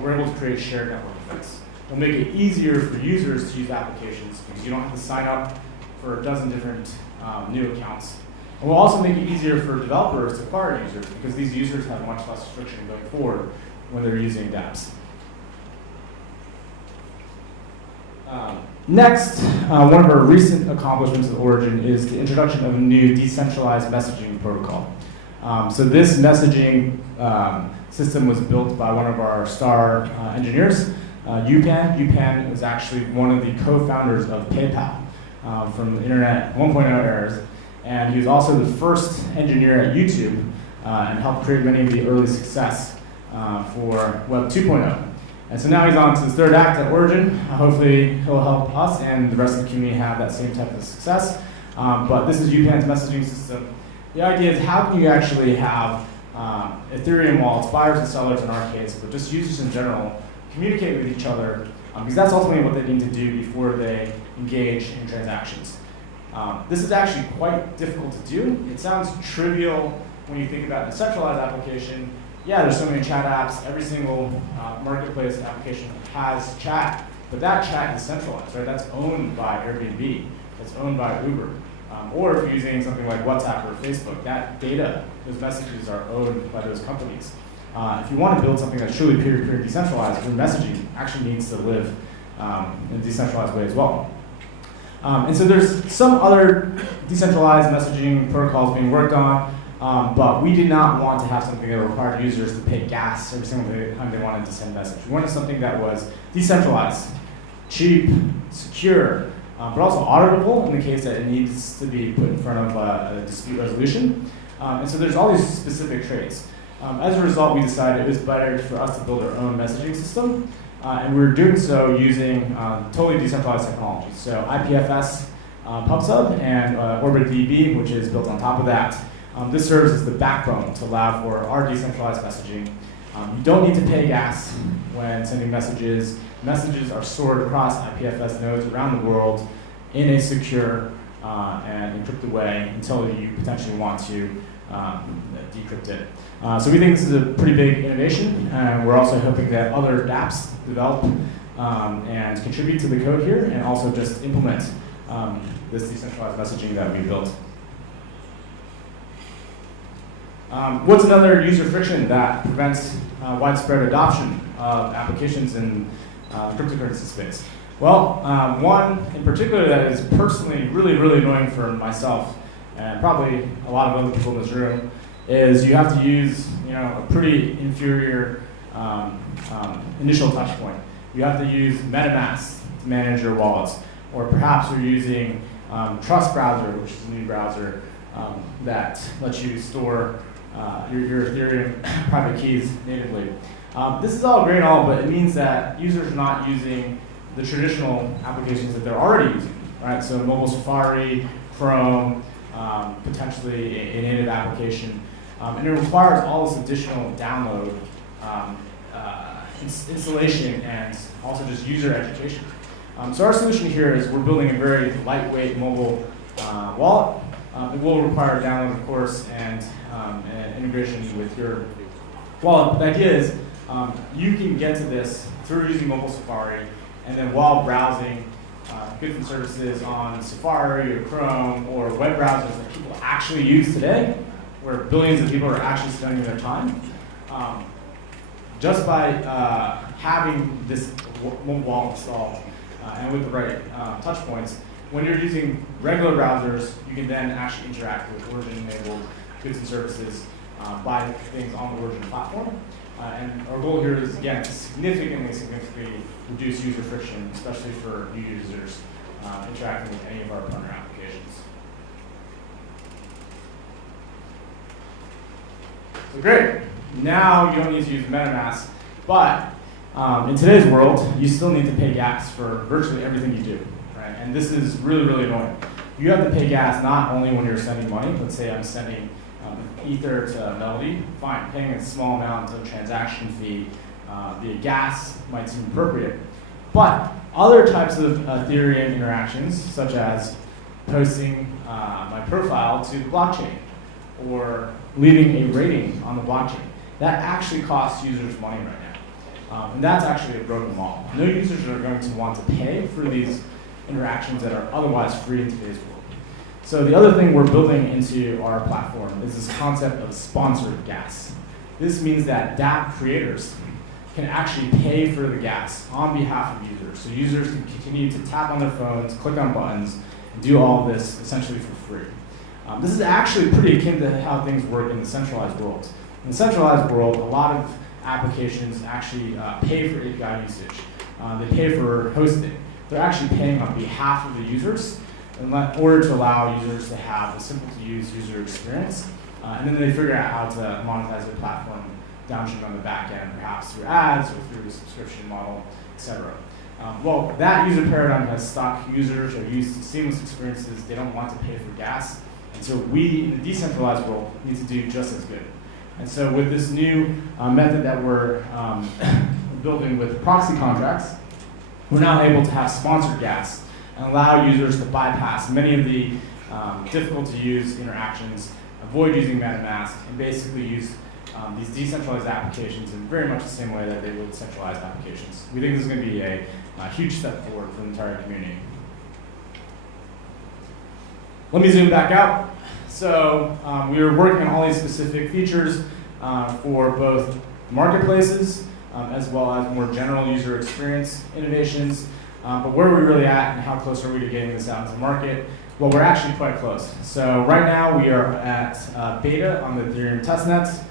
we're able to create shared network effects. It'll make it easier for users to use applications because you don't have to sign up for a dozen different new accounts. And we'll also make it easier for developers to acquire users because these users have much less friction going forward when they're using dApps. Next, one of our recent accomplishments at Origin is the introduction of a new decentralized messaging protocol. So this messaging system was built by one of our star engineers, Yupan. Yupan was actually one of the co-founders of PayPal from the Internet 1.0 eras. And he was also the first engineer at YouTube and helped create many of the early success for Web 2.0. And so now he's on to his third act at Origin. Hopefully he'll help us and the rest of the community have that same type of success. But this is Yupan's messaging system. The idea is how can you actually have Ethereum wallets, buyers and sellers in our case, but just users in general, communicate with each other, because that's ultimately what they need to do before they engage in transactions. This is actually quite difficult to do. It sounds trivial when you think about a centralized application. Yeah, there's so many chat apps. Every single marketplace application has chat, but that chat is centralized, right? That's owned by Airbnb. That's owned by Uber. Or if you're using something like WhatsApp or Facebook, that data, those messages are owned by those companies. If you want to build something that's truly peer-to-peer decentralized, your messaging actually needs to live in a decentralized way as well. And so there's some other decentralized messaging protocols being worked on, but we did not want to have something that required users to pay gas every single time they wanted to send a message. We wanted something that was decentralized, cheap, secure, but also auditable in the case that it needs to be put in front of a dispute resolution. And so there's all these specific traits. As a result, we decided it was better for us to build our own messaging system, and we were doing so using totally decentralized technologies. So IPFS PubSub and OrbitDB, which is built on top of that. This serves as the backbone to allow for our decentralized messaging. You don't need to pay gas when sending messages. Messages are stored across IPFS nodes around the world in a secure and encrypted way until you potentially want to decrypt it. So we think this is a pretty big innovation, and we're also hoping that other dApps develop and contribute to the code here, and also just implement this decentralized messaging that we built. What's another user friction that prevents widespread adoption of applications in the cryptocurrency space? Well, one in particular that is personally really, really annoying for myself, and probably a lot of other people in this room, is you have to use a pretty inferior initial touch point. You have to use MetaMask to manage your wallets, or perhaps you're using Trust Browser, which is a new browser that lets you store your Ethereum private keys natively. This is all great and all, but it means that users are not using the traditional applications that they're already using, right? So mobile Safari, Chrome, potentially a native application. And it requires all this additional download installation and also just user education. So our solution here is we're building a very lightweight mobile wallet. It will require download, of course, and integration with your wallet. The idea is you can get to this through using mobile Safari, and then while browsing goods and services on Safari or Chrome or web browsers that people actually use today, where billions of people are actually spending their time, just by having this mobile wallet installed and with the right touch points, when you're using regular browsers, you can then actually interact with Origin-enabled goods and services, buy things on the Origin platform. And our goal here is, again, to significantly reduce user friction, especially for new users interacting with any of our partner applications. So great. Now you don't need to use MetaMask, but in today's world, you still need to pay gas for virtually everything you do, right? And this is really, really annoying. You have to pay gas not only when you're sending money. Let's say I'm sending Ether to Melody. Fine, paying a small amount of transaction fee via gas might seem appropriate. But other types of Ethereum interactions, such as posting my profile to the blockchain or leaving a rating on the blockchain, that actually costs users money right now. And that's actually a broken model. No users are going to want to pay for these interactions that are otherwise free in today's world. So the other thing we're building into our platform is this concept of sponsored gas. This means that dApp creators can actually pay for the gas on behalf of users. So users can continue to tap on their phones, click on buttons, and do all of this essentially for free. This is actually pretty akin to how things work in the centralized world. In the centralized world, a lot of applications actually pay for API usage. They pay for hosting. They're actually paying on behalf of the users in order to allow users to have a simple-to-use user experience. And then they figure out how to monetize their platform downstream on the back end, perhaps through ads or through the subscription model, etc. Well, that user paradigm has stuck. Users are used to seamless experiences. They don't want to pay for gas. And so we, in the decentralized world, need to do just as good. And so with this new method that we're building with proxy contracts, we're now able to have sponsored gas and allow users to bypass many of the difficult-to-use interactions, avoid using MetaMask, and basically use these decentralized applications in very much the same way that they would centralized applications. We think this is going to be a huge step forward for the entire community. Let me zoom back out. So we are working on all these specific features for both marketplaces as well as more general user experience innovations. But where are we really at and how close are we to getting this out into the market? Well, we're actually quite close. So right now we are at beta on the Ethereum testnets.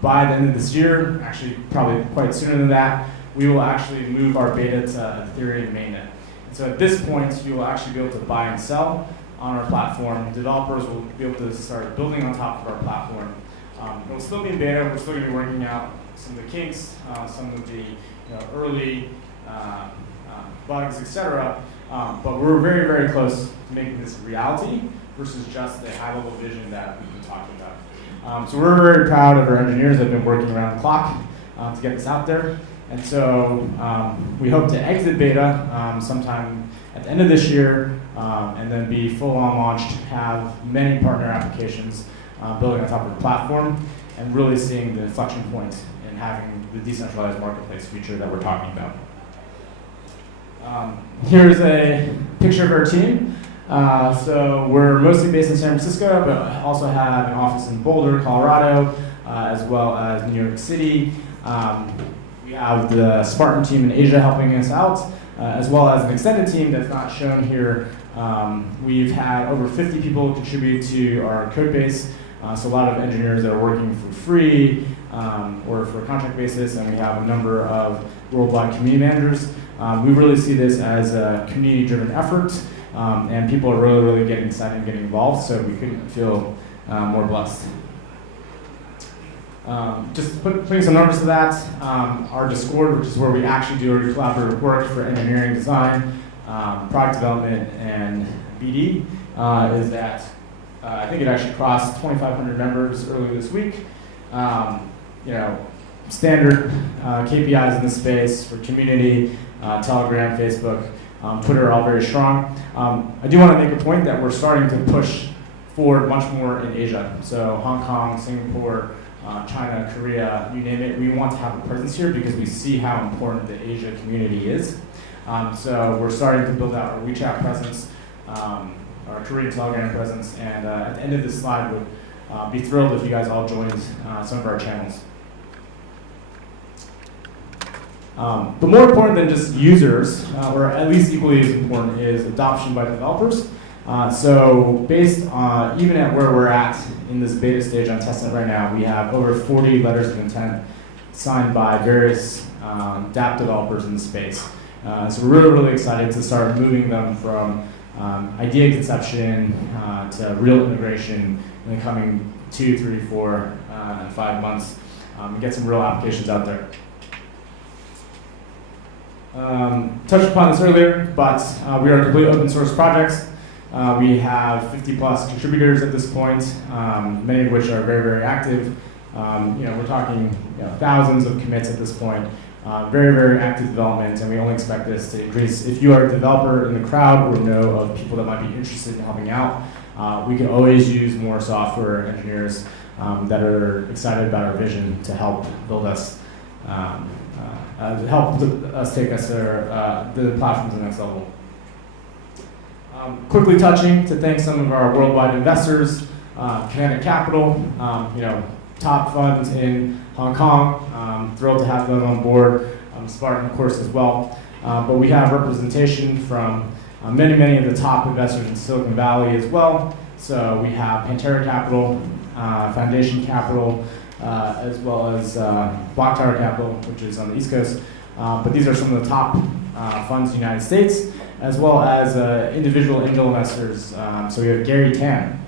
By the end of this year, actually probably quite sooner than that, we will actually move our beta to Ethereum mainnet. And so at this point, you will actually be able to buy and sell on our platform. Developers will be able to start building on top of our platform. It will still be in beta. We're still going to be working out some of the kinks, some of the early bugs, etc. But we're very, very close to making this a reality versus just the high-level vision that we've been talking about. So we're very proud of our engineers that have been working around the clock to get this out there. And so we hope to exit beta sometime at the end of this year and then be full-on launched, have many partner applications building on top of the platform, and really seeing the inflection point in having the decentralized marketplace feature that we're talking about. Here's a picture of our team. So we're mostly based in San Francisco, but also have an office in Boulder, Colorado, as well as New York City. We have the Spartan team in Asia helping us out, as well as an extended team that's not shown here. We've had over 50 people contribute to our code base, so a lot of engineers that are working for free or for a contract basis, and we have a number of worldwide community managers. We really see this as a community-driven effort, and people are really, really getting excited and getting involved, so we couldn't feel more blessed. Just putting some numbers to that, our Discord, which is where we actually do our collaborative work for engineering, design, product development, and BD, is at, I think it actually crossed 2,500 members earlier this week. standard KPIs in the space for community, Telegram, Facebook, Twitter are all very strong. I do want to make a point that we're starting to push forward much more in Asia. So Hong Kong, Singapore, China, Korea, you name it. We want to have a presence here because we see how important the Asia community is. So we're starting to build out our WeChat presence, our Korean Telegram presence, and at the end of this slide, would be thrilled if you guys all joined some of our channels. But more important than just users, or at least equally as important, is adoption by developers. So based on, even at where we're at in this beta stage on testnet right now, we have over 40 letters of intent signed by various dApp developers in the space. So we're really, really excited to start moving them from idea conception to real integration in the coming 2, 3, 4, and 5 months, and get some real applications out there. Touched upon this earlier, but we are complete open source projects. We have 50 plus contributors at this point, many of which are very, very active. We're talking thousands of commits at this point. Very, very active development, and we only expect this to increase. If you are a developer in the crowd or know of people that might be interested in helping out, we can always use more software engineers that are excited about our vision to help build us, help us take us to the platform to the next level. Quickly touching to thank some of our worldwide investors, Kinetic Capital, top funds in Hong Kong. Thrilled to have them on board. Spartan, of course, as well. But we have representation from many, many of the top investors in Silicon Valley as well. So we have Pantera Capital, Foundation Capital, as well as Block Tower Capital, which is on the East Coast. But these are some of the top funds in the United States, as well as individual angel investors. So we have Gary Tan,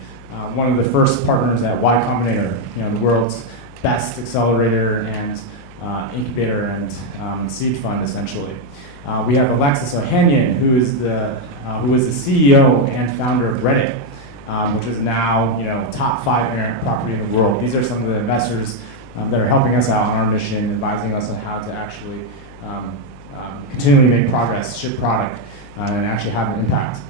one of the first partners at Y Combinator, the world's best accelerator and incubator and seed fund, essentially. We have Alexis Ohanian, who was the CEO and founder of Reddit, which is now top 5 internet property in the world. These are some of the investors that are helping us out on our mission, advising us on how to actually continually make progress, ship product, and actually have an impact.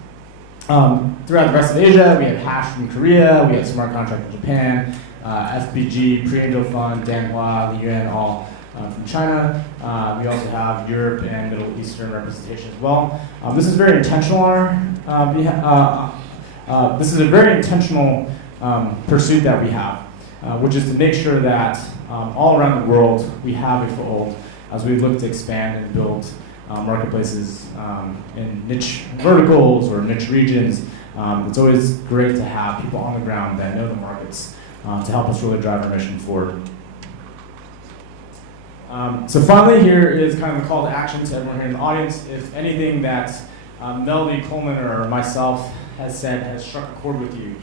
Throughout the rest of Asia, we have Hash from Korea, we have Smart Contract from Japan, FBG, Pre-Angel Fund, Danhua, the Yuan, all from China. We also have Europe and Middle Eastern representation as well. This is very intentional this is a very intentional pursuit that we have, which is to make sure that all around the world we have a foothold as we look to expand and build marketplaces in niche verticals or niche regions. It's always great to have people on the ground that know the markets to help us really drive our mission forward. So finally, here is kind of a call to action to everyone here in the audience. If anything that Melody Coleman or myself has said has struck a chord with you,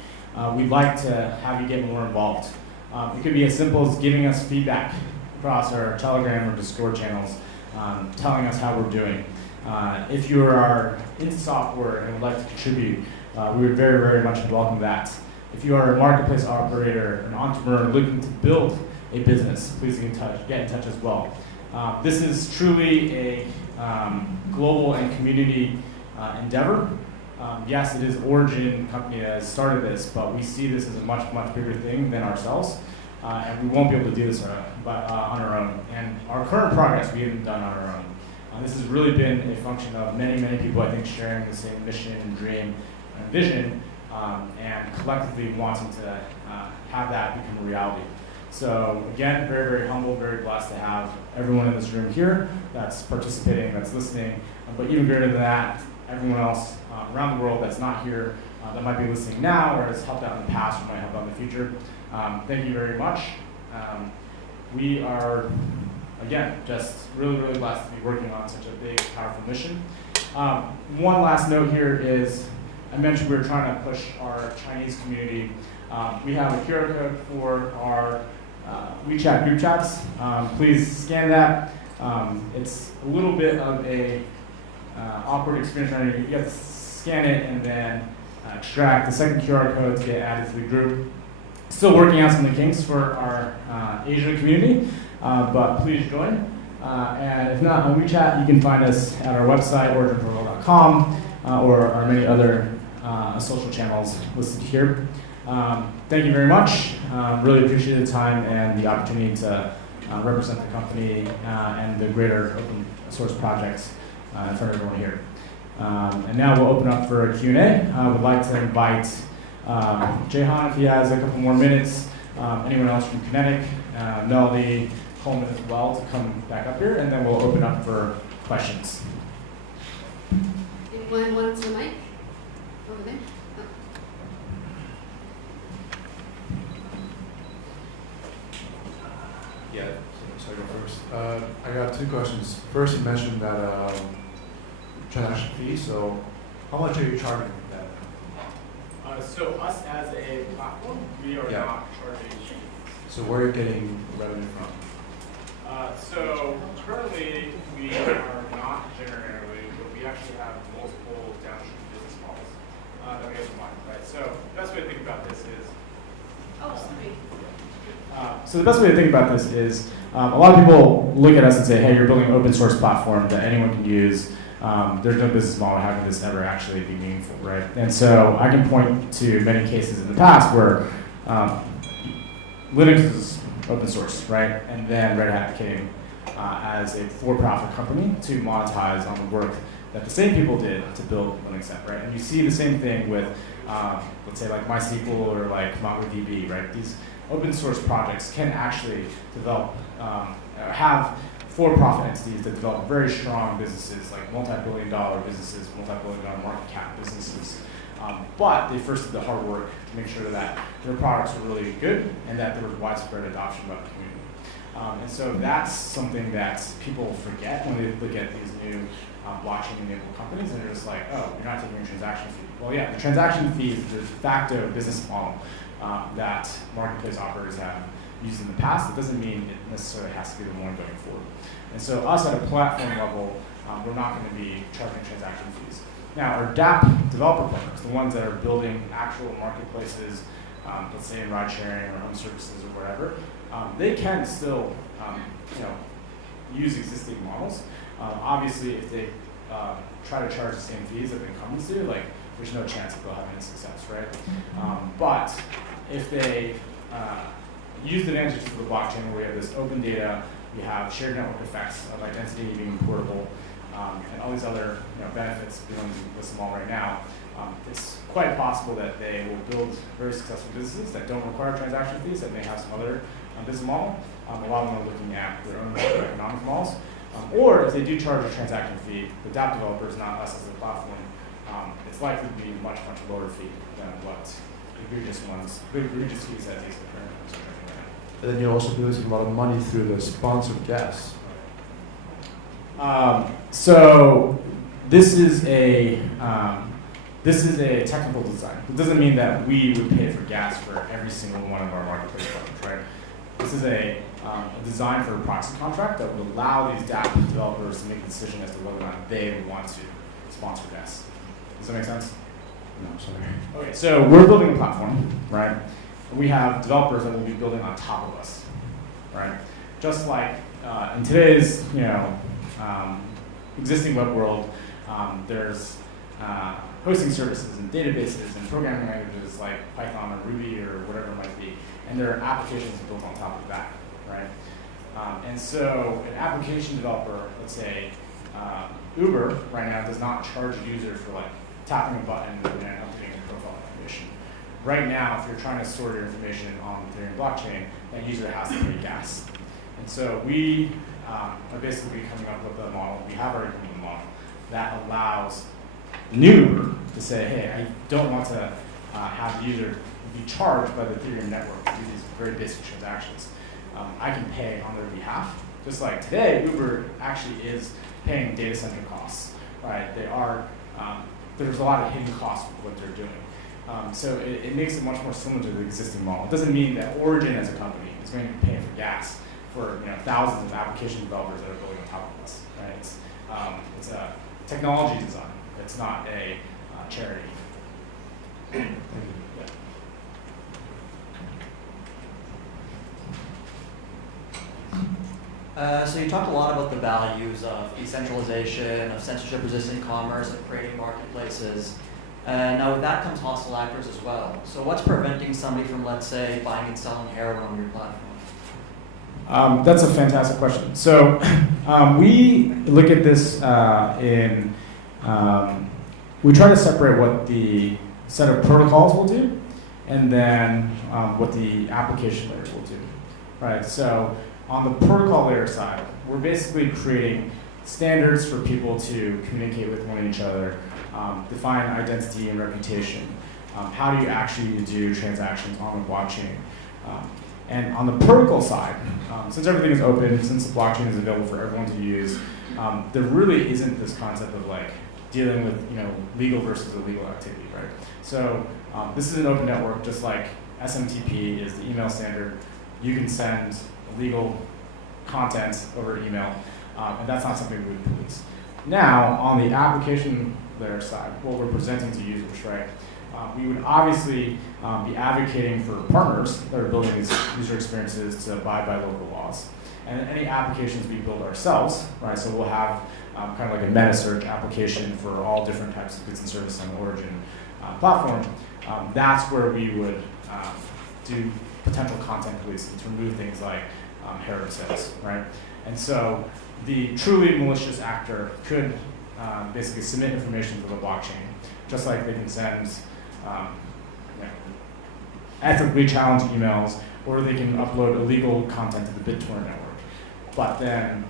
we'd like to have you get more involved. It could be as simple as giving us feedback across our Telegram or Discord channels, telling us how we're doing. If you are into software and would like to contribute, we would very, very much welcome that. If you are a marketplace operator, an entrepreneur looking to build a business, please get in touch as well. This is truly a global and community endeavor. Yes, it is Origin company that has started this, but we see this as a much, much bigger thing than ourselves. And we won't be able to do this on our own. And our current progress we haven't done on our own. This has really been a function of many, many people, I think, sharing the same mission and dream and vision, and collectively wanting to have that become a reality. So again, very, very humble, very blessed to have everyone in this room here that's participating, that's listening, but even greater than that, everyone else around the world that's not here, that might be listening now or has helped out in the past or might help out in the future. Thank you very much. We are, again, just really, really blessed to be working on such a big, powerful mission. One last note here is, I mentioned we were trying to push our Chinese community. We have a QR code for our WeChat group chats. Please scan that. It's a little bit of a awkward experience. You have to scan it and then extract the second QR code to get added to the group. Still working out some of the kinks for our Asian community, but please join. And if not, on WeChat, you can find us at our website, originprotocol.com, or our many other social channels listed here. Thank you very much. Really appreciate the time and the opportunity to represent the company and the greater open source projects in front of everyone here. And now we'll open up for a Q&A. I would like to invite Jehan, if he has a couple more minutes, anyone else from Kinetic, Melody, Coleman as well, to come back up here, and then we'll open up for questions. Anyone wants the mic? Over there? Yeah, so I go first. I got two questions. First, you mentioned that transaction fee. So, how much are you charging for that? So us as a platform, we are Yeah. not charging fees. So, where are you getting revenue from? So currently we are not generating revenue, but we actually have multiple downstream business models that we have in mind, right? So the best way to think about this is Oh, sorry. So the best way to think about this is a lot of people look at us and say, hey, you're building an open source platform that anyone can use. There's no business model. How can this ever actually be meaningful, right? And so I can point to many cases in the past where Linux is open source, right? And then Red Hat came as a for-profit company to monetize on the work that the same people did to build Linux app, right? And you see the same thing with, let's say, like MySQL or like MongoDB, right? These open source projects can actually develop, have for-profit entities that develop very strong businesses, like multi-billion-dollar businesses, multi-billion-dollar market cap businesses. But they first did the hard work to make sure that their products were really good and that there was widespread adoption by the community. And so that's something that people forget when they look at these new blockchain-enabled companies, and they're just like, oh, you're not taking a transaction fee. Well, yeah, the transaction fee is the de facto business model that marketplace operators have used in the past. It doesn't mean it necessarily has to be the one going forward. And so us at a platform level, we're not going to be charging transaction fees. Now, our DApp developer partners, the ones that are building actual marketplaces, let's say in ride sharing or home services or whatever, they can still use existing models. Obviously, if they try to charge the same fees that the incumbents do, like there's no chance that they'll have any success, right? But if they use the advantages of the blockchain where we have this open data, we have shared network effects of identity being portable, and all these other benefits, we don't list them all right now, it's quite possible that they will build very successful businesses that don't require transaction fees, that may have some other business model. A lot of them are looking at their own economic models. Or if they do charge a transaction fee, the DApp developers, not us as a platform, it's likely to be a much, much lower fee than what egregious fees that these current ones are charging right now. And then you're also losing a lot of money through the sponsored gas. So this is a technical design. It doesn't mean that we would pay for gas for every single one of our marketplace partners, right? This is a design for a proxy contract that would allow these DApp developers to make a decision as to whether or not they would want to sponsor gas. Does that make sense? No, sorry. Okay, so we're building a platform, right? We have developers that will be building on top of us, right? Just like in today's, existing web world, there's hosting services and databases and programming languages like Python or Ruby or whatever it might be, and there are applications built on top of that, right? And so an application developer, let's say Uber right now does not charge a user for like tapping a button and updating a profile information. Right now, if you're trying to store your information on the Ethereum blockchain, that user has to pay gas. And so we are basically coming up with a model, we have already come up with a model, that allows the new Uber to say, hey, I don't want to have the user be charged by the Ethereum network to do these very basic transactions. I can pay on their behalf. Just like today, Uber actually is paying data center costs, right? They are, there's a lot of hidden costs with what they're doing. So it makes it much more similar to the existing model. It doesn't mean that Origin as a company is going to be paying for gas for thousands of application developers that are building on top of us, right? It's a technology design. It's not a charity. Thank you. Yeah. So you talked a lot about the values of decentralization, of censorship-resistant commerce, of creating marketplaces. Now with that comes hostile actors as well. So what's preventing somebody from, let's say, buying and selling heroin on your platform? That's a fantastic question. So we look at this we try to separate what the set of protocols will do and then what the application layer will do, right? So on the protocol layer side, we're basically creating standards for people to communicate with one each other, define identity and reputation. How do you actually do transactions on the blockchain? And on the protocol side, since everything is open, since the blockchain is available for everyone to use, there really isn't this concept of like dealing with legal versus illegal activity, right? So this is an open network, just like SMTP is the email standard. You can send illegal content over email, and that's not something we would police. Now, on the application layer side, what we're presenting to users, right? We would obviously be advocating for partners that are building these user experiences to abide by local laws. And any applications we build ourselves, right? So we'll have kind of like a meta search application for all different types of goods and services on the Origin platform. That's where we would do potential content policing to remove things like heroin sales, right? And so the truly malicious actor could basically submit information to the blockchain, just like they can send ethically challenged emails, or they can upload illegal content to the BitTorrent network. But then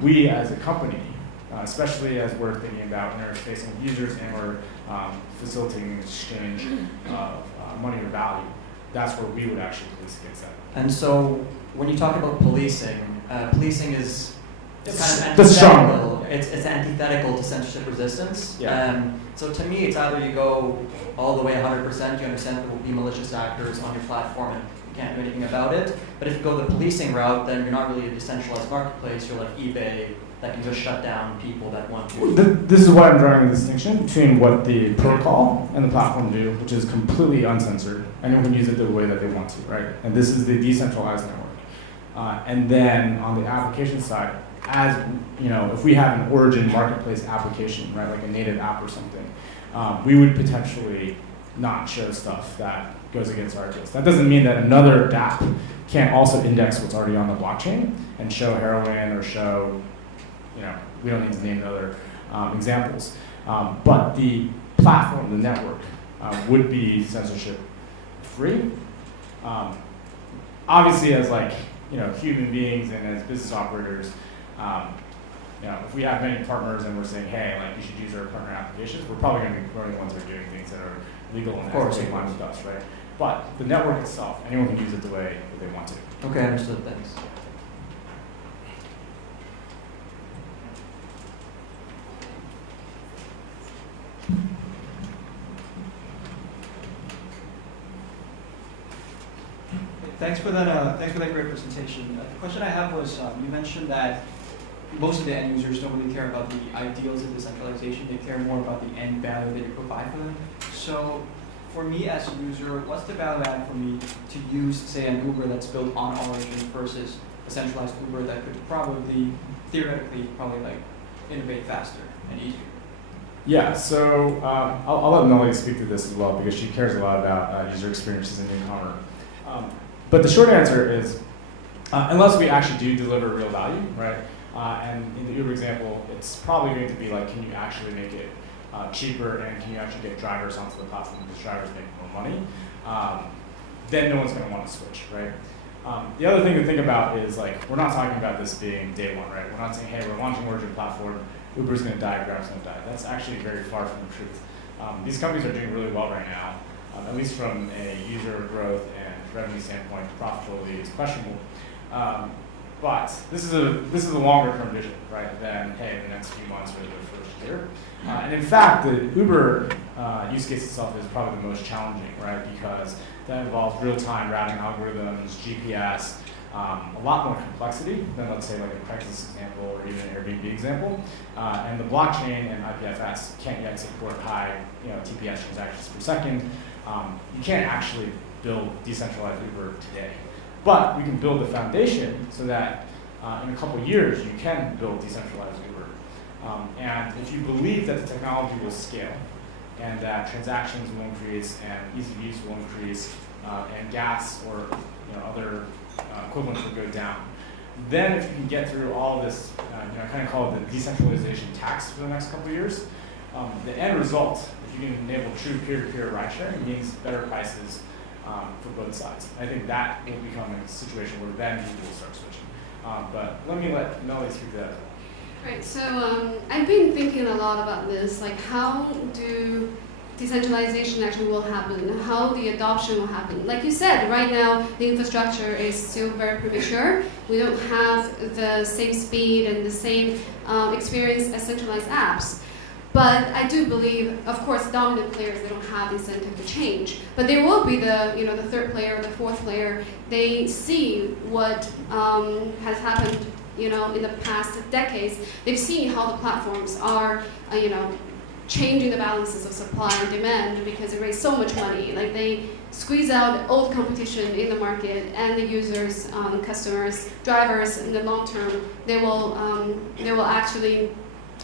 we as a company, especially as we're thinking about interfacing with users and we're facilitating exchange of money or value, that's where we would actually police against that. And so when you talk about policing, policing is kind of the strong antithetical. It's antithetical to censorship resistance. Yeah. So to me, it's either you go all the way 100%, you understand there will be malicious actors on your platform and you can't do anything about it. But if you go the policing route, then you're not really a decentralized marketplace. You're like eBay that can just shut down people that want to. This is why I'm drawing the distinction between what the protocol and the platform do, which is completely uncensored. Anyone can use it the way that they want to, right? And this is the decentralized network. And then on the application side, as if we have an Origin marketplace application, right, like a native app or something, we would potentially not show stuff that goes against our ideals. That doesn't mean that another dApp can't also index what's already on the blockchain and show heroin or show, we don't need to name other examples. But the platform, the network, would be censorship free. Obviously, as human beings and as business operators, if we have many partners and we're saying, hey, you should use our partner applications, we're probably going to be the only ones that are doing things that are legal and ethically in line with us, right? But the network itself, anyone can use it the way that they want to. Okay, understood. Thanks. Thanks for that great presentation. The question I have was, you mentioned that most of the end users don't really care about the ideals of decentralization. They care more about the end value that you provide for them. So for me as a user, what's the value add for me to use, say, an Uber that's built on Origin versus a centralized Uber that could theoretically, innovate faster and easier? Yeah, so I'll let Melody speak to this as well because she cares a lot about user experiences in e-commerce. But the short answer is, unless we actually do deliver real value, right? And in the Uber example, it's probably going to be can you actually make it cheaper and can you actually get drivers onto the platform because drivers make more money? Then no one's going to want to switch, right? The other thing to think about is we're not talking about this being day one, right? We're not saying, hey, we're launching Origin platform, Uber's going to die, Grab's going to die. That's actually very far from the truth. These companies are doing really well right now, at least from a user growth and revenue standpoint. Profitability is questionable. But this is a longer term vision, right, than, hey, in the next few months or the first year. And in fact, the Uber use case itself is probably the most challenging, right, because that involves real-time routing algorithms, GPS, a lot more complexity than, let's say, a Craigslist example or even an Airbnb example. And the blockchain and IPFS can't yet support high TPS transactions per second. You can't actually build decentralized Uber today. But we can build the foundation so that in a couple years, you can build decentralized Uber. And if you believe that the technology will scale, and that transactions will increase, and ease of use will increase, and gas or other equivalents will go down, then if you can get through all of this, I kind of call it the decentralization tax for the next couple of years, the end result, if you can enable true peer-to-peer ride sharing, means better prices for both sides. I think that will become a situation where then people will start switching. But let Melody speak to that. Right, so I've been thinking a lot about this, like how do decentralization actually will happen, how the adoption will happen. Like you said, right now the infrastructure is still very premature. We don't have the same speed and the same experience as centralized apps. But I do believe, of course, dominant players, they don't have incentive to change. But there will be the third player, the fourth player. They see what has happened, in the past decades. They've seen how the platforms are, changing the balances of supply and demand because they raise so much money. Like they squeeze out all the competition in the market, and the users, customers, drivers in the long term, they will actually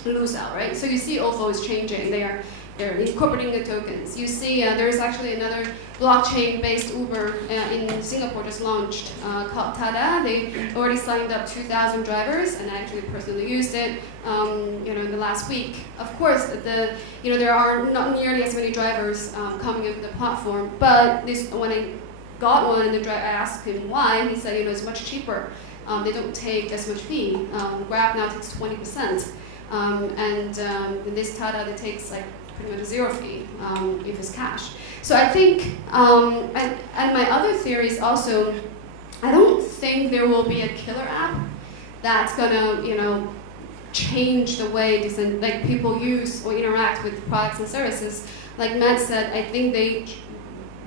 lose out, right? So you see OFO is changing. They're incorporating the tokens. You see there's actually another blockchain-based Uber in Singapore just launched called Tada. They already signed up 2,000 drivers, and I actually personally used it in the last week. Of course, there are not nearly as many drivers coming into the platform, but when I got one and I asked him why, he said it's much cheaper. They don't take as much fee. Grab now takes 20%. And this Tada, that takes like pretty much zero fee if it's cash. So I think, and my other theory is also, I don't think there will be a killer app that's gonna, change the way people use or interact with products and services. Like Matt said, I think they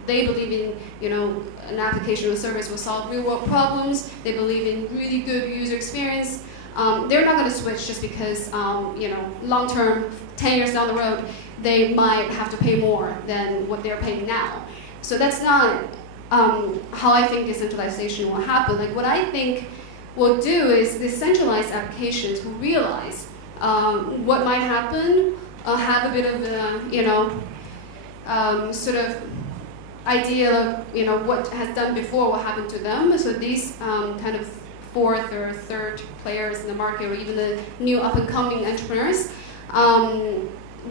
believe in, an application or service will solve real world problems. They believe in really good user experience. They're not going to switch just because, long term, 10 years down the road, they might have to pay more than what they're paying now. So that's not how I think decentralization will happen. Like what I think will do is decentralized applications will realize what might happen, have a bit of the, sort of idea of, what has done before will happen to them. So these kind of fourth or third players in the market, or even the new up-and-coming entrepreneurs,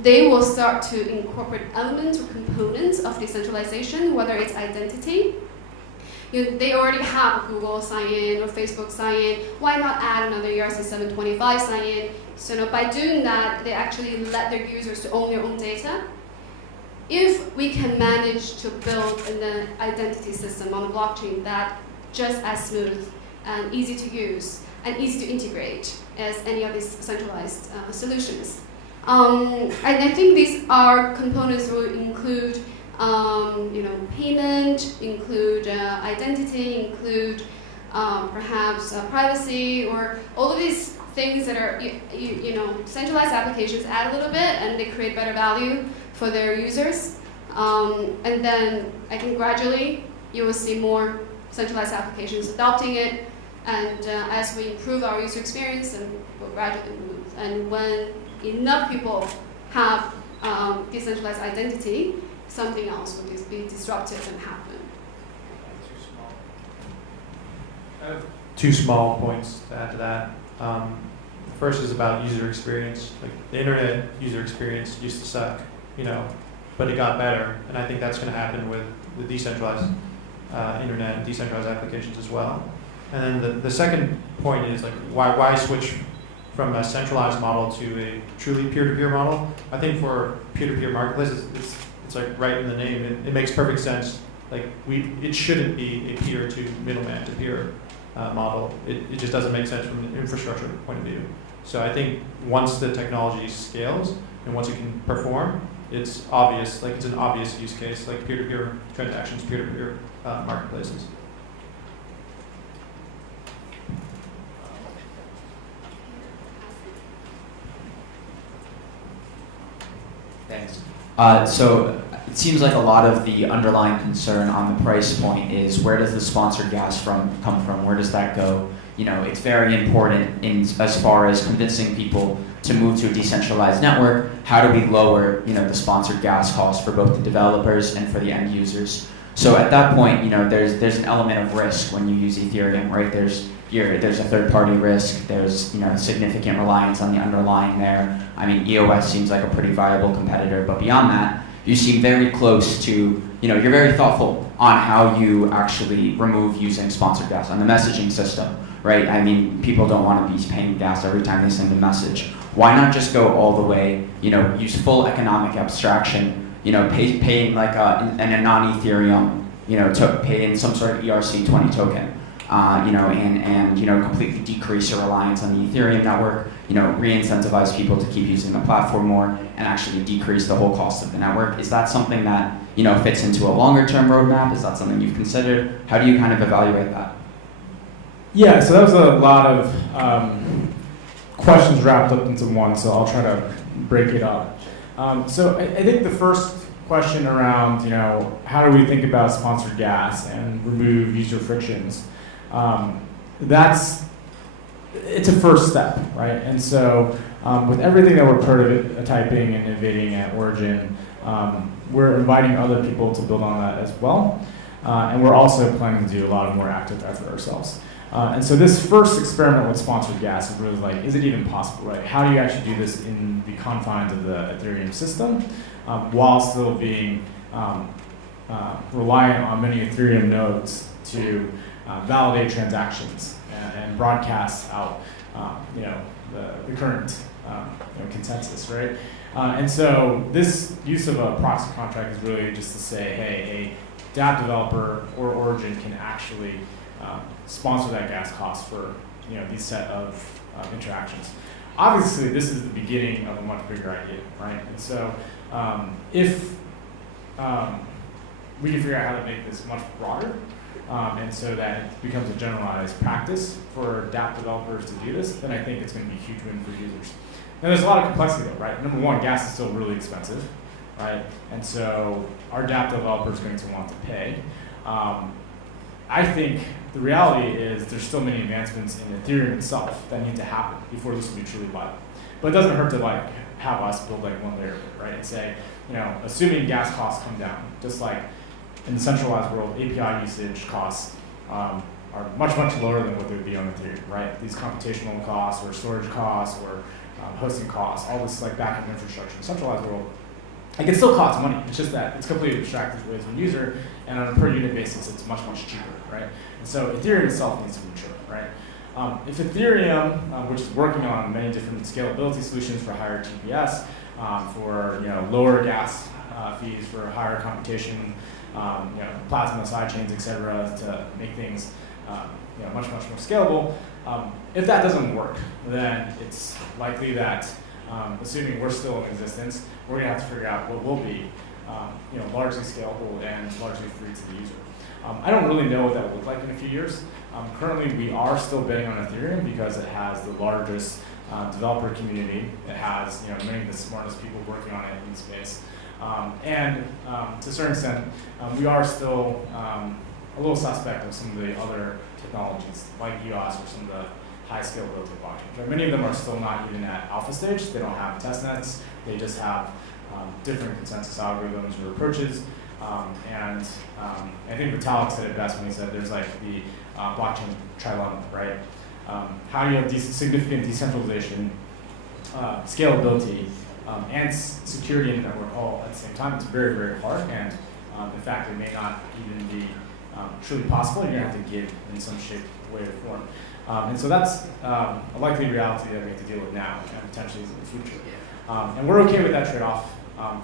they will start to incorporate elements or components of decentralization, whether it's identity. They already have Google sign-in or Facebook sign-in. Why not add another ERC-725 sign-in? So by doing that, they actually let their users to own their own data. If we can manage to build an identity system on the blockchain that's just as smooth and easy to use and easy to integrate as any of these centralized solutions. And I think these are components will include, payment, include identity, include perhaps privacy, or all of these things that are, centralized applications add a little bit and they create better value for their users. And then I think gradually you will see more centralized applications adopting it. And as we improve our user experience, and we'll gradually move. And when enough people have decentralized identity, something else will be disruptive and happen. I have two small points to add to that. The first is about user experience. Like the internet user experience used to suck, but it got better, and I think that's going to happen with the decentralized internet and decentralized applications as well. And then the second point is like why switch from a centralized model to a truly peer-to-peer model? I think for peer-to-peer marketplaces, it's like right in the name. It makes perfect sense. Like it shouldn't be a peer to middleman to peer model. It just doesn't make sense from an infrastructure point of view. So I think once the technology scales and once it can perform, it's obvious. Like it's an obvious use case, like peer-to-peer transactions, peer-to-peer marketplaces. Thanks. So it seems like a lot of the underlying concern on the price point is where does the sponsored gas come from? Where does that go? it's very important as far as convincing people to move to a decentralized network. How do we lower, the sponsored gas costs for both the developers and for the end users? So at that point, there's an element of risk when you use Ethereum, right? There's a third-party risk. There's significant reliance on the underlying there. I mean, EOS seems like a pretty viable competitor, but beyond that, you seem very close to, you're very thoughtful on how you actually remove using sponsored gas on the messaging system, right? I mean, people don't want to be paying gas every time they send a message. Why not just go all the way, use full economic abstraction, paying like in a non-Ethereum, to pay in some sort of ERC20 token, and completely decrease your reliance on the Ethereum network, re-incentivize people to keep using the platform more, and actually decrease the whole cost of the network. Is that something that, fits into a longer-term roadmap? Is that something you've considered? How do you kind of evaluate that? Yeah, so that was a lot of questions wrapped up into one, so I'll try to break it up. So I think the first question around, how do we think about sponsored gas and remove user frictions? It's a first step, right? And so with everything that we're prototyping and innovating at Origin, we're inviting other people to build on that as well. And we're also planning to do a lot of more active effort ourselves. And so this first experiment with sponsored gas is really like, is it even possible, right? How do you actually do this in the confines of the Ethereum system while still being reliant on many Ethereum nodes to validate transactions and broadcast out, the current consensus, right? And so this use of a proxy contract is really just to say, hey, a dApp developer or Origin can actually sponsor that gas cost for these set of interactions. Obviously, this is the beginning of a much bigger idea, right? And so if we can figure out how to make this much broader, and so that it becomes a generalized practice for dApp developers to do this, then I think it's going to be a huge win for users. And there's a lot of complexity though, right? Number one, gas is still really expensive, right? And so our dApp developer is going to want to pay. I think the reality is there's still many advancements in Ethereum itself that need to happen before this will be truly viable. But it doesn't hurt to have us build one layer, right? And say, assuming gas costs come down, just like in the centralized world, API usage costs are much, much lower than what they would be on Ethereum, right? These computational costs or storage costs or hosting costs, all this backend infrastructure in the centralized world, it still costs money. It's just that it's completely abstracted away from the user, and on a per unit basis, it's much, much cheaper, right? And so Ethereum itself needs to mature, right? If Ethereum, which is working on many different scalability solutions for higher TPS, for lower gas fees, for higher computation, plasma sidechains, et cetera, to make things much, much more scalable. If that doesn't work, then it's likely that, assuming we're still in existence, we're going to have to figure out what will be largely scalable and largely free to the user. I don't really know what that will look like in a few years. Currently, we are still betting on Ethereum because it has the largest developer community. It has many of the smartest people working on it in the space. And to a certain extent, we are still a little suspect of some of the other technologies like EOS or some of the high scalability blockchains. Right? Many of them are still not even at alpha stage. They don't have testnets. They just have different consensus algorithms or approaches. And I think Vitalik said it best when he said there's the blockchain trilemma, right? How do you have significant decentralization, scalability, and security in the network all at the same time? It's very, very hard, and in fact, it may not even be truly possible. You're going to have to give in some shape, way, or form. And so that's a likely reality that we have to deal with now and potentially in the future. And we're okay with that trade-off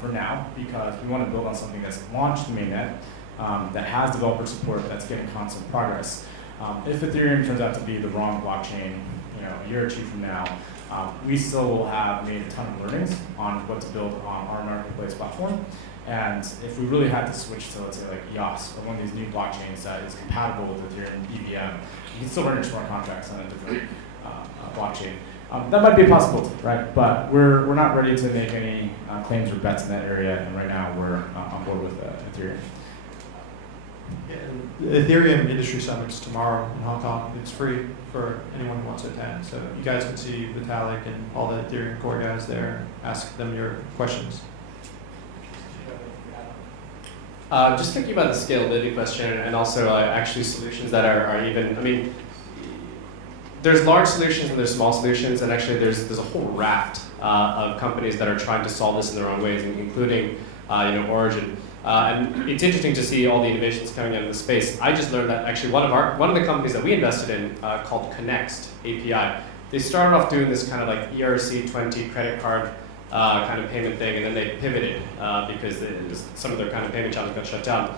for now because we want to build on something that's launched the mainnet, that has developer support, that's getting constant progress. If Ethereum turns out to be the wrong blockchain, a year or two from now, we still will have made a ton of learnings on what to build on our marketplace platform. And if we really had to switch to, let's say, EOS or one of these new blockchains that is compatible with Ethereum EVM, you can still run your smart contracts on a different blockchain. That might be a possibility, right? But we're not ready to make any claims or bets in that area, and right now we're on board with Ethereum. The Ethereum Industry Summit's tomorrow in Hong Kong. It's free for anyone who wants to attend. So you guys can see Vitalik and all the Ethereum core guys there. Ask them your questions. Just thinking about the scalability question and also actually solutions that are even, I mean, there's large solutions and there's small solutions, and actually there's a whole raft of companies that are trying to solve this in their own ways, including Origin. And it's interesting to see all the innovations coming out of the space. I just learned that actually one of the companies that we invested in called Connext API, they started off doing this kind of like ERC20 credit card kind of payment thing, and then they pivoted because some of their kind of payment channels got shut down.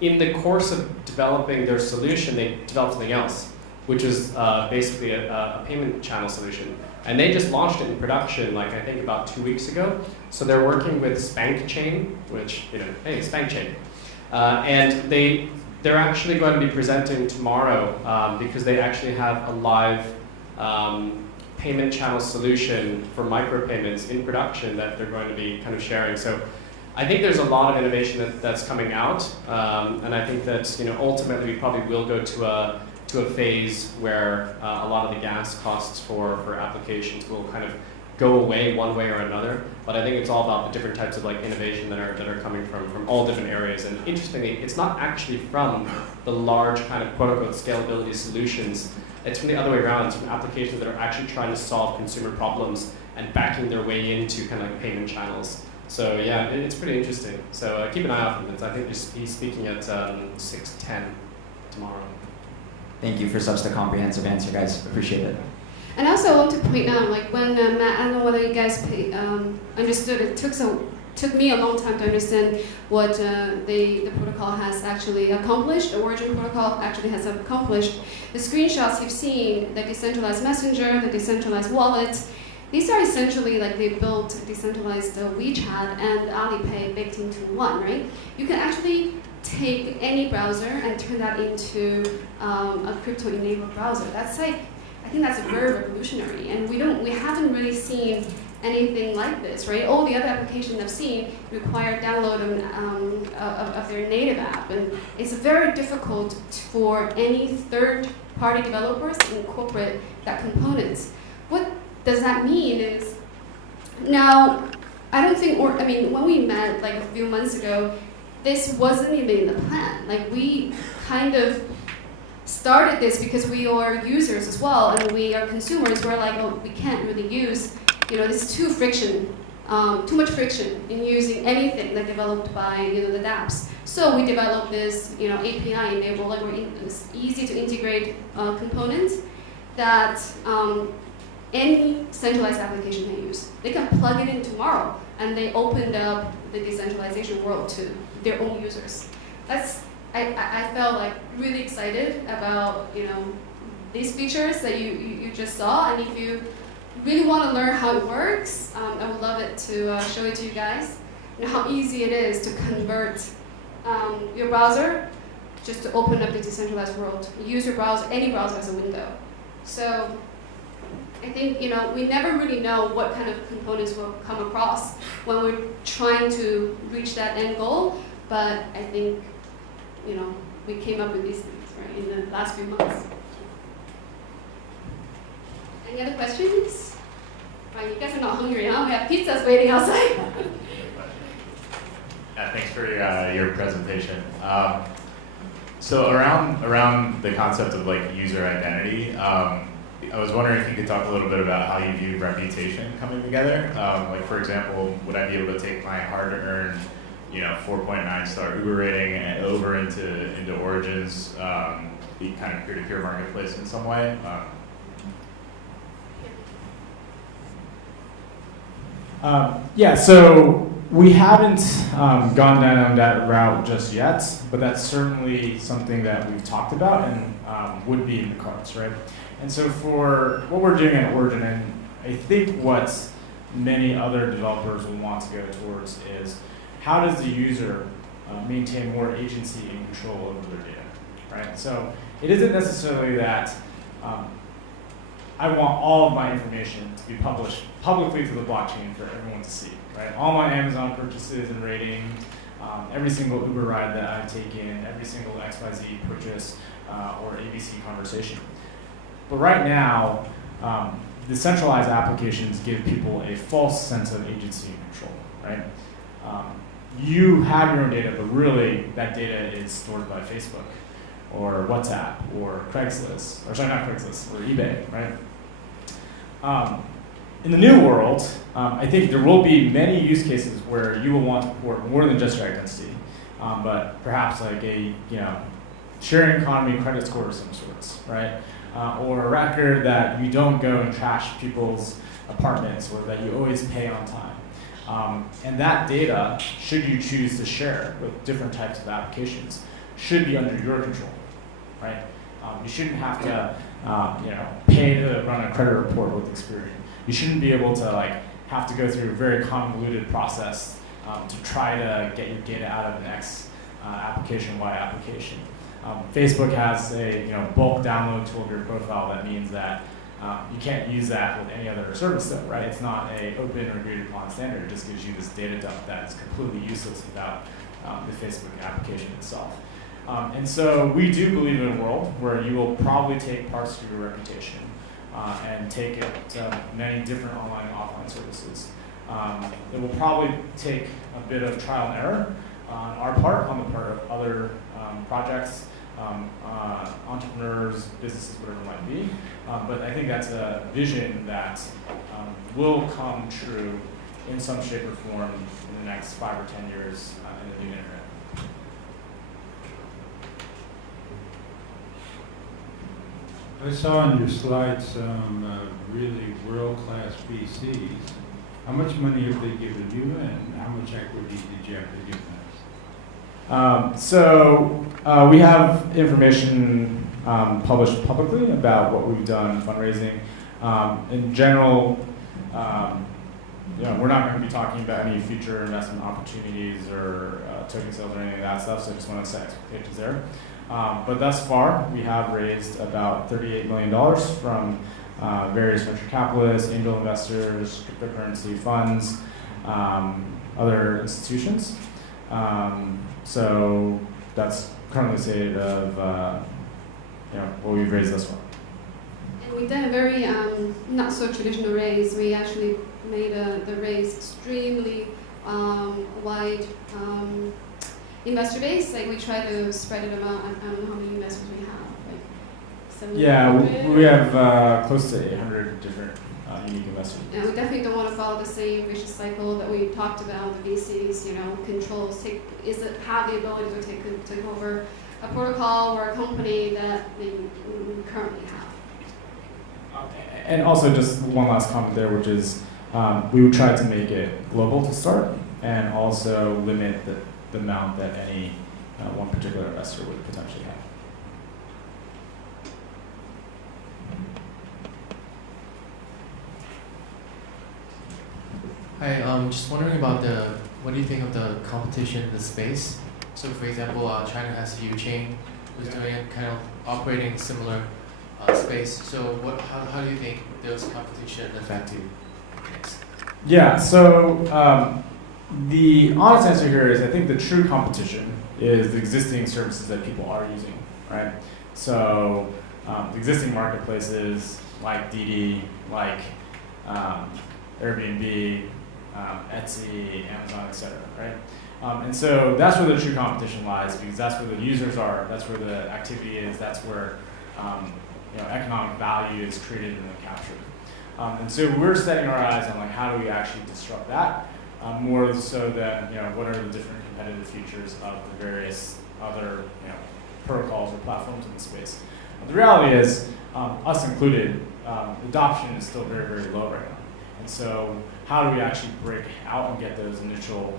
In the course of developing their solution, they developed something else, which is basically a payment channel solution. And they just launched it in production, like I think about 2 weeks ago. So they're working with SpankChain, which, hey, SpankChain. And they're actually going to be presenting tomorrow because they actually have a live payment channel solution for micropayments in production that they're going to be kind of sharing. So I think there's a lot of innovation that's coming out, and I think that ultimately we probably will go to a phase where a lot of the gas costs for applications will kind of go away one way or another. But I think it's all about the different types of innovation that are coming from all different areas. And interestingly, it's not actually from the large kind of quote unquote scalability solutions. It's from the other way around. It's from applications that are actually trying to solve consumer problems and backing their way into kind of like payment channels. So yeah, it's pretty interesting. So keep an eye out for this. I think he's speaking at 6:10 tomorrow. Thank you for such a comprehensive answer, guys. Appreciate it. And also I want to point out, when Matt, I don't know whether you guys understood, it took me a long time to understand what the protocol has actually accomplished, the Origin protocol actually has accomplished. The screenshots you've seen, the decentralized messenger, the decentralized wallet, these are essentially they built decentralized WeChat and Alipay baked into one, right? You can actually take any browser and turn that into a crypto-enabled browser. I think that's very revolutionary, and we haven't really seen anything like this, right? All the other applications I've seen require download of their native app, and it's very difficult for any third-party developers to incorporate that component. What does that mean is, now, I don't think, when we met a few months ago, this wasn't even in the plan. We kind of started this because we are users as well, and we are consumers. We're we can't really use, there's too much friction in using anything that developed by the dApps. So we developed this API enabled, it's easy to integrate components that any centralized application can use. They can plug it in tomorrow, and they opened up the decentralization world to their own users. I felt really excited about these features that you just saw, and if you really want to learn how it works, I would love it to show it to you guys. How easy it is to convert your browser just to open up the decentralized world. Use your browser, any browser as a window. So I think we never really know what kind of components will come across when we're trying to reach that end goal, but I think we came up with these things right in the last few months. Any other questions? Right, you guys are not hungry, huh? We have pizzas waiting outside. Thanks for your presentation. So around the concept of user identity, I was wondering if you could talk a little bit about how you view reputation coming together. For example, would I be able to take my hard-to-earned 4.9 star Uber rating and over into Origin's kind of peer-to-peer marketplace in some way? So we haven't gone down that route just yet, but that's certainly something that we've talked about and would be in the cards, right? And so for what we're doing at Origin, and I think what many other developers will want to go towards is, how does the user maintain more agency and control over their data, right? So it isn't necessarily that I want all of my information to be published publicly to the blockchain for everyone to see, right? All my Amazon purchases and ratings, every single Uber ride that I've taken, every single XYZ purchase or ABC conversation. But right now, the centralized applications give people a false sense of agency and control, right? You have your own data, but really that data is stored by Facebook or WhatsApp or Craigslist, or sorry, not Craigslist, or eBay, right? In the new world, I think there will be many use cases where you will want to port more than just your identity, but perhaps like a sharing economy credit score of some sorts, right? Or a record that you don't go and trash people's apartments, or that you always pay on time. And that data, should you choose to share with different types of applications, should be under your control, right? You shouldn't have to, pay to run a credit report with Experian. You shouldn't be able to have to go through a very convoluted process to try to get your data out of an X application, Y application. Facebook has a bulk download tool of your profile that means that you can't use that with any other service though, right? It's not a open or agreed upon standard. It just gives you this data dump that is completely useless without the Facebook application itself. And so we do believe in a world where you will probably take parts of your reputation and take it to many different online and offline services. It will probably take a bit of trial and error on our part, on the part of other projects, entrepreneurs, businesses, whatever it might be. But I think that's a vision that will come true in some shape or form in the next 5 or 10 years in the new internet. I saw on your slides some really world-class VCs. How much money have they given you, and how much equity did you have to give them? We have information published publicly about what we've done fundraising. In general, we're not going to be talking about any future investment opportunities or token sales or any of that stuff, so I just want to set expectations there. But thus far, we have raised about $38 million from various venture capitalists, angel investors, cryptocurrency funds, other institutions. So that's currently the state of what we've raised thus far. And we did a very not so traditional raise. We actually made the raise extremely wide investor base. Like we try to spread it among, I don't know how many investors we have, like 700? Yeah, we have close to 800 different unique investors. And we definitely don't want to follow the same vicious cycle that we talked about. The VCs, controls have the ability to take over a protocol or a company that they currently have. And also, just one last comment there, which is we would try to make it global to start, and also limit the amount that any one particular investor would potentially have. Hi, just wondering about what do you think of the competition in the space? So for example, China has UChain, who's doing it, kind of operating similar space. So how do you think those competition affect you? Thanks. Yeah, so the honest answer here is I think the true competition is the existing services that people are using, right? So the existing marketplaces like Didi, like Airbnb, Etsy, Amazon, etc., right? And so that's where the true competition lies, because that's where the users are, that's where the activity is, that's where economic value is created and then captured. And so we're setting our eyes on how do we actually disrupt that, more so than what are the different competitive features of the various other protocols or platforms in the space. But the reality is, us included, adoption is still very, very low right now. And so how do we actually break out and get those initial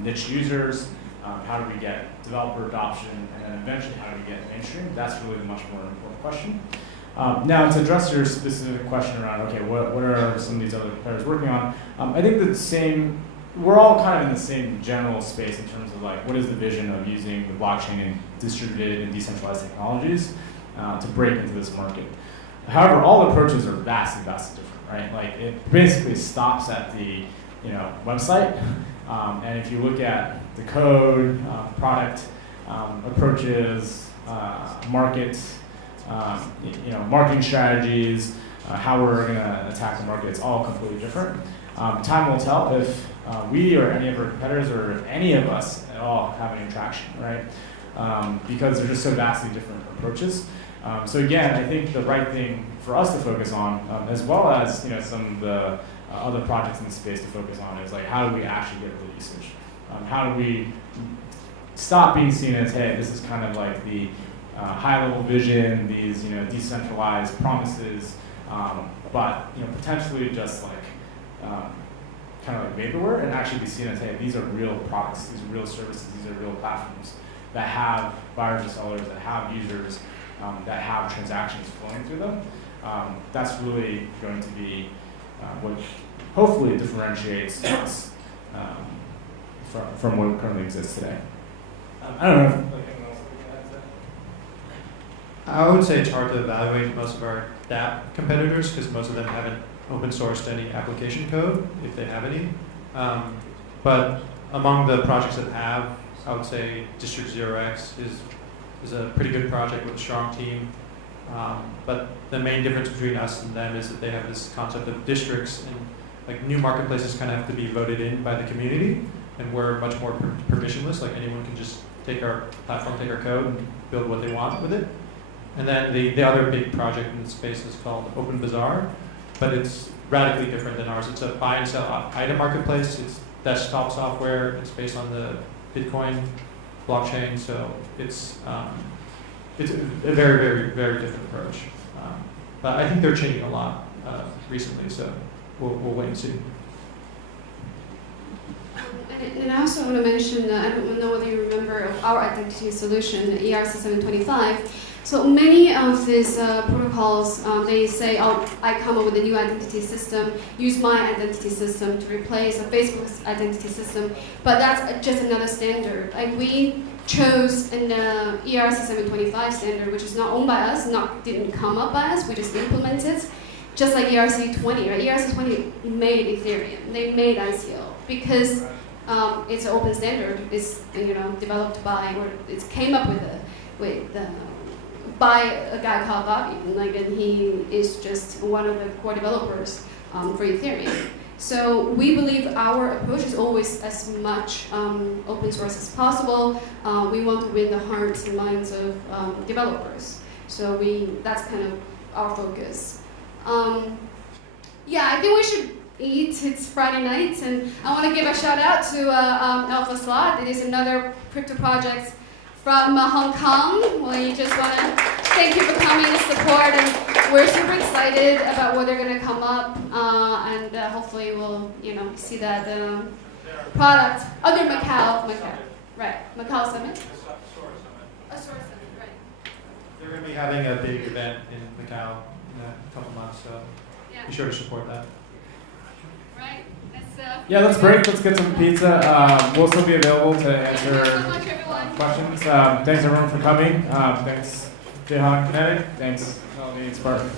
niche users? How do we get developer adoption? And then eventually how do we get mainstream? That's really the much more important question. Now, to address your specific question around, okay, what are some of these other players working on? I think we're all kind of in the same general space in terms of what is the vision of using the blockchain and distributed and decentralized technologies to break into this market. However, all approaches are vastly different, right? It basically stops at the website, And if you look at the code, product approaches, market, marketing strategies, how we're going to attack the market, it's all completely different. Time will tell if we or any of our competitors or if any of us at all have any traction, right? Because they're just so vastly different approaches. So again, I think the right thing for us to focus on, as well as some of the other projects in the space to focus on, is like how do we actually get real usage? How do we stop being seen as, hey, this is kind of like the high-level vision, these decentralized promises, but potentially just like kind of like vaporware, and actually be seen as, hey, these are real products, these are real services, these are real platforms that have buyers and sellers, that have users, that have transactions flowing through them. That's really going to be what hopefully differentiates us from what currently exists today. I don't know if anyone else can add to that. I would say it's hard to evaluate most of our DApp competitors because most of them haven't open sourced any application code, if they have any. But among the projects that have, I would say District 0x is a pretty good project with a strong team. But the main difference between us and them is that they have this concept of districts, and like new marketplaces kind of have to be voted in by the community, and we're much more permissionless. Like anyone can just take our platform, take our code, and build what they want with it. And then the other big project in the space is called Open Bazaar, but it's radically different than ours. It's a buy and sell item marketplace. It's desktop software. It's based on the Bitcoin blockchain, so it's a very, very, very different approach. But I think they're changing a lot recently, so we'll wait and see. And I also want to mention, I don't know whether you remember of our identity solution, ERC 725. So many of these protocols, they say, oh, I come up with a new identity system, use my identity system to replace a Facebook's identity system, but that's just another standard. Like we chose an ERC 725 standard, which is not owned by us, didn't come up by us, we just implemented, just like ERC 20, right? ERC 20 made Ethereum, they made ICO, because it's an open standard, it's developed by, or it came up by a guy called Bobby, and he is just one of the core developers for Ethereum. So we believe our approach is always as much open source as possible. We want to win the hearts and minds of developers. So that's kind of our focus. I think we should eat. It's Friday night, and I want to give a shout out to Alpha Slot. It is another crypto project from Hong Kong. We just want to thank you for coming and support, and we're super excited about what they're going to come up, and hopefully we'll see that product. Other Macau, right? Macau Summit. A Soar Summit, right? They're going to be having a big event in Macau in a couple months, so be sure to support that. Right. Let's break. Let's get some pizza. We'll still be available to answer questions. Thanks everyone for coming. Thanks Jehan Kinetic. Thanks Melanie and Spartan.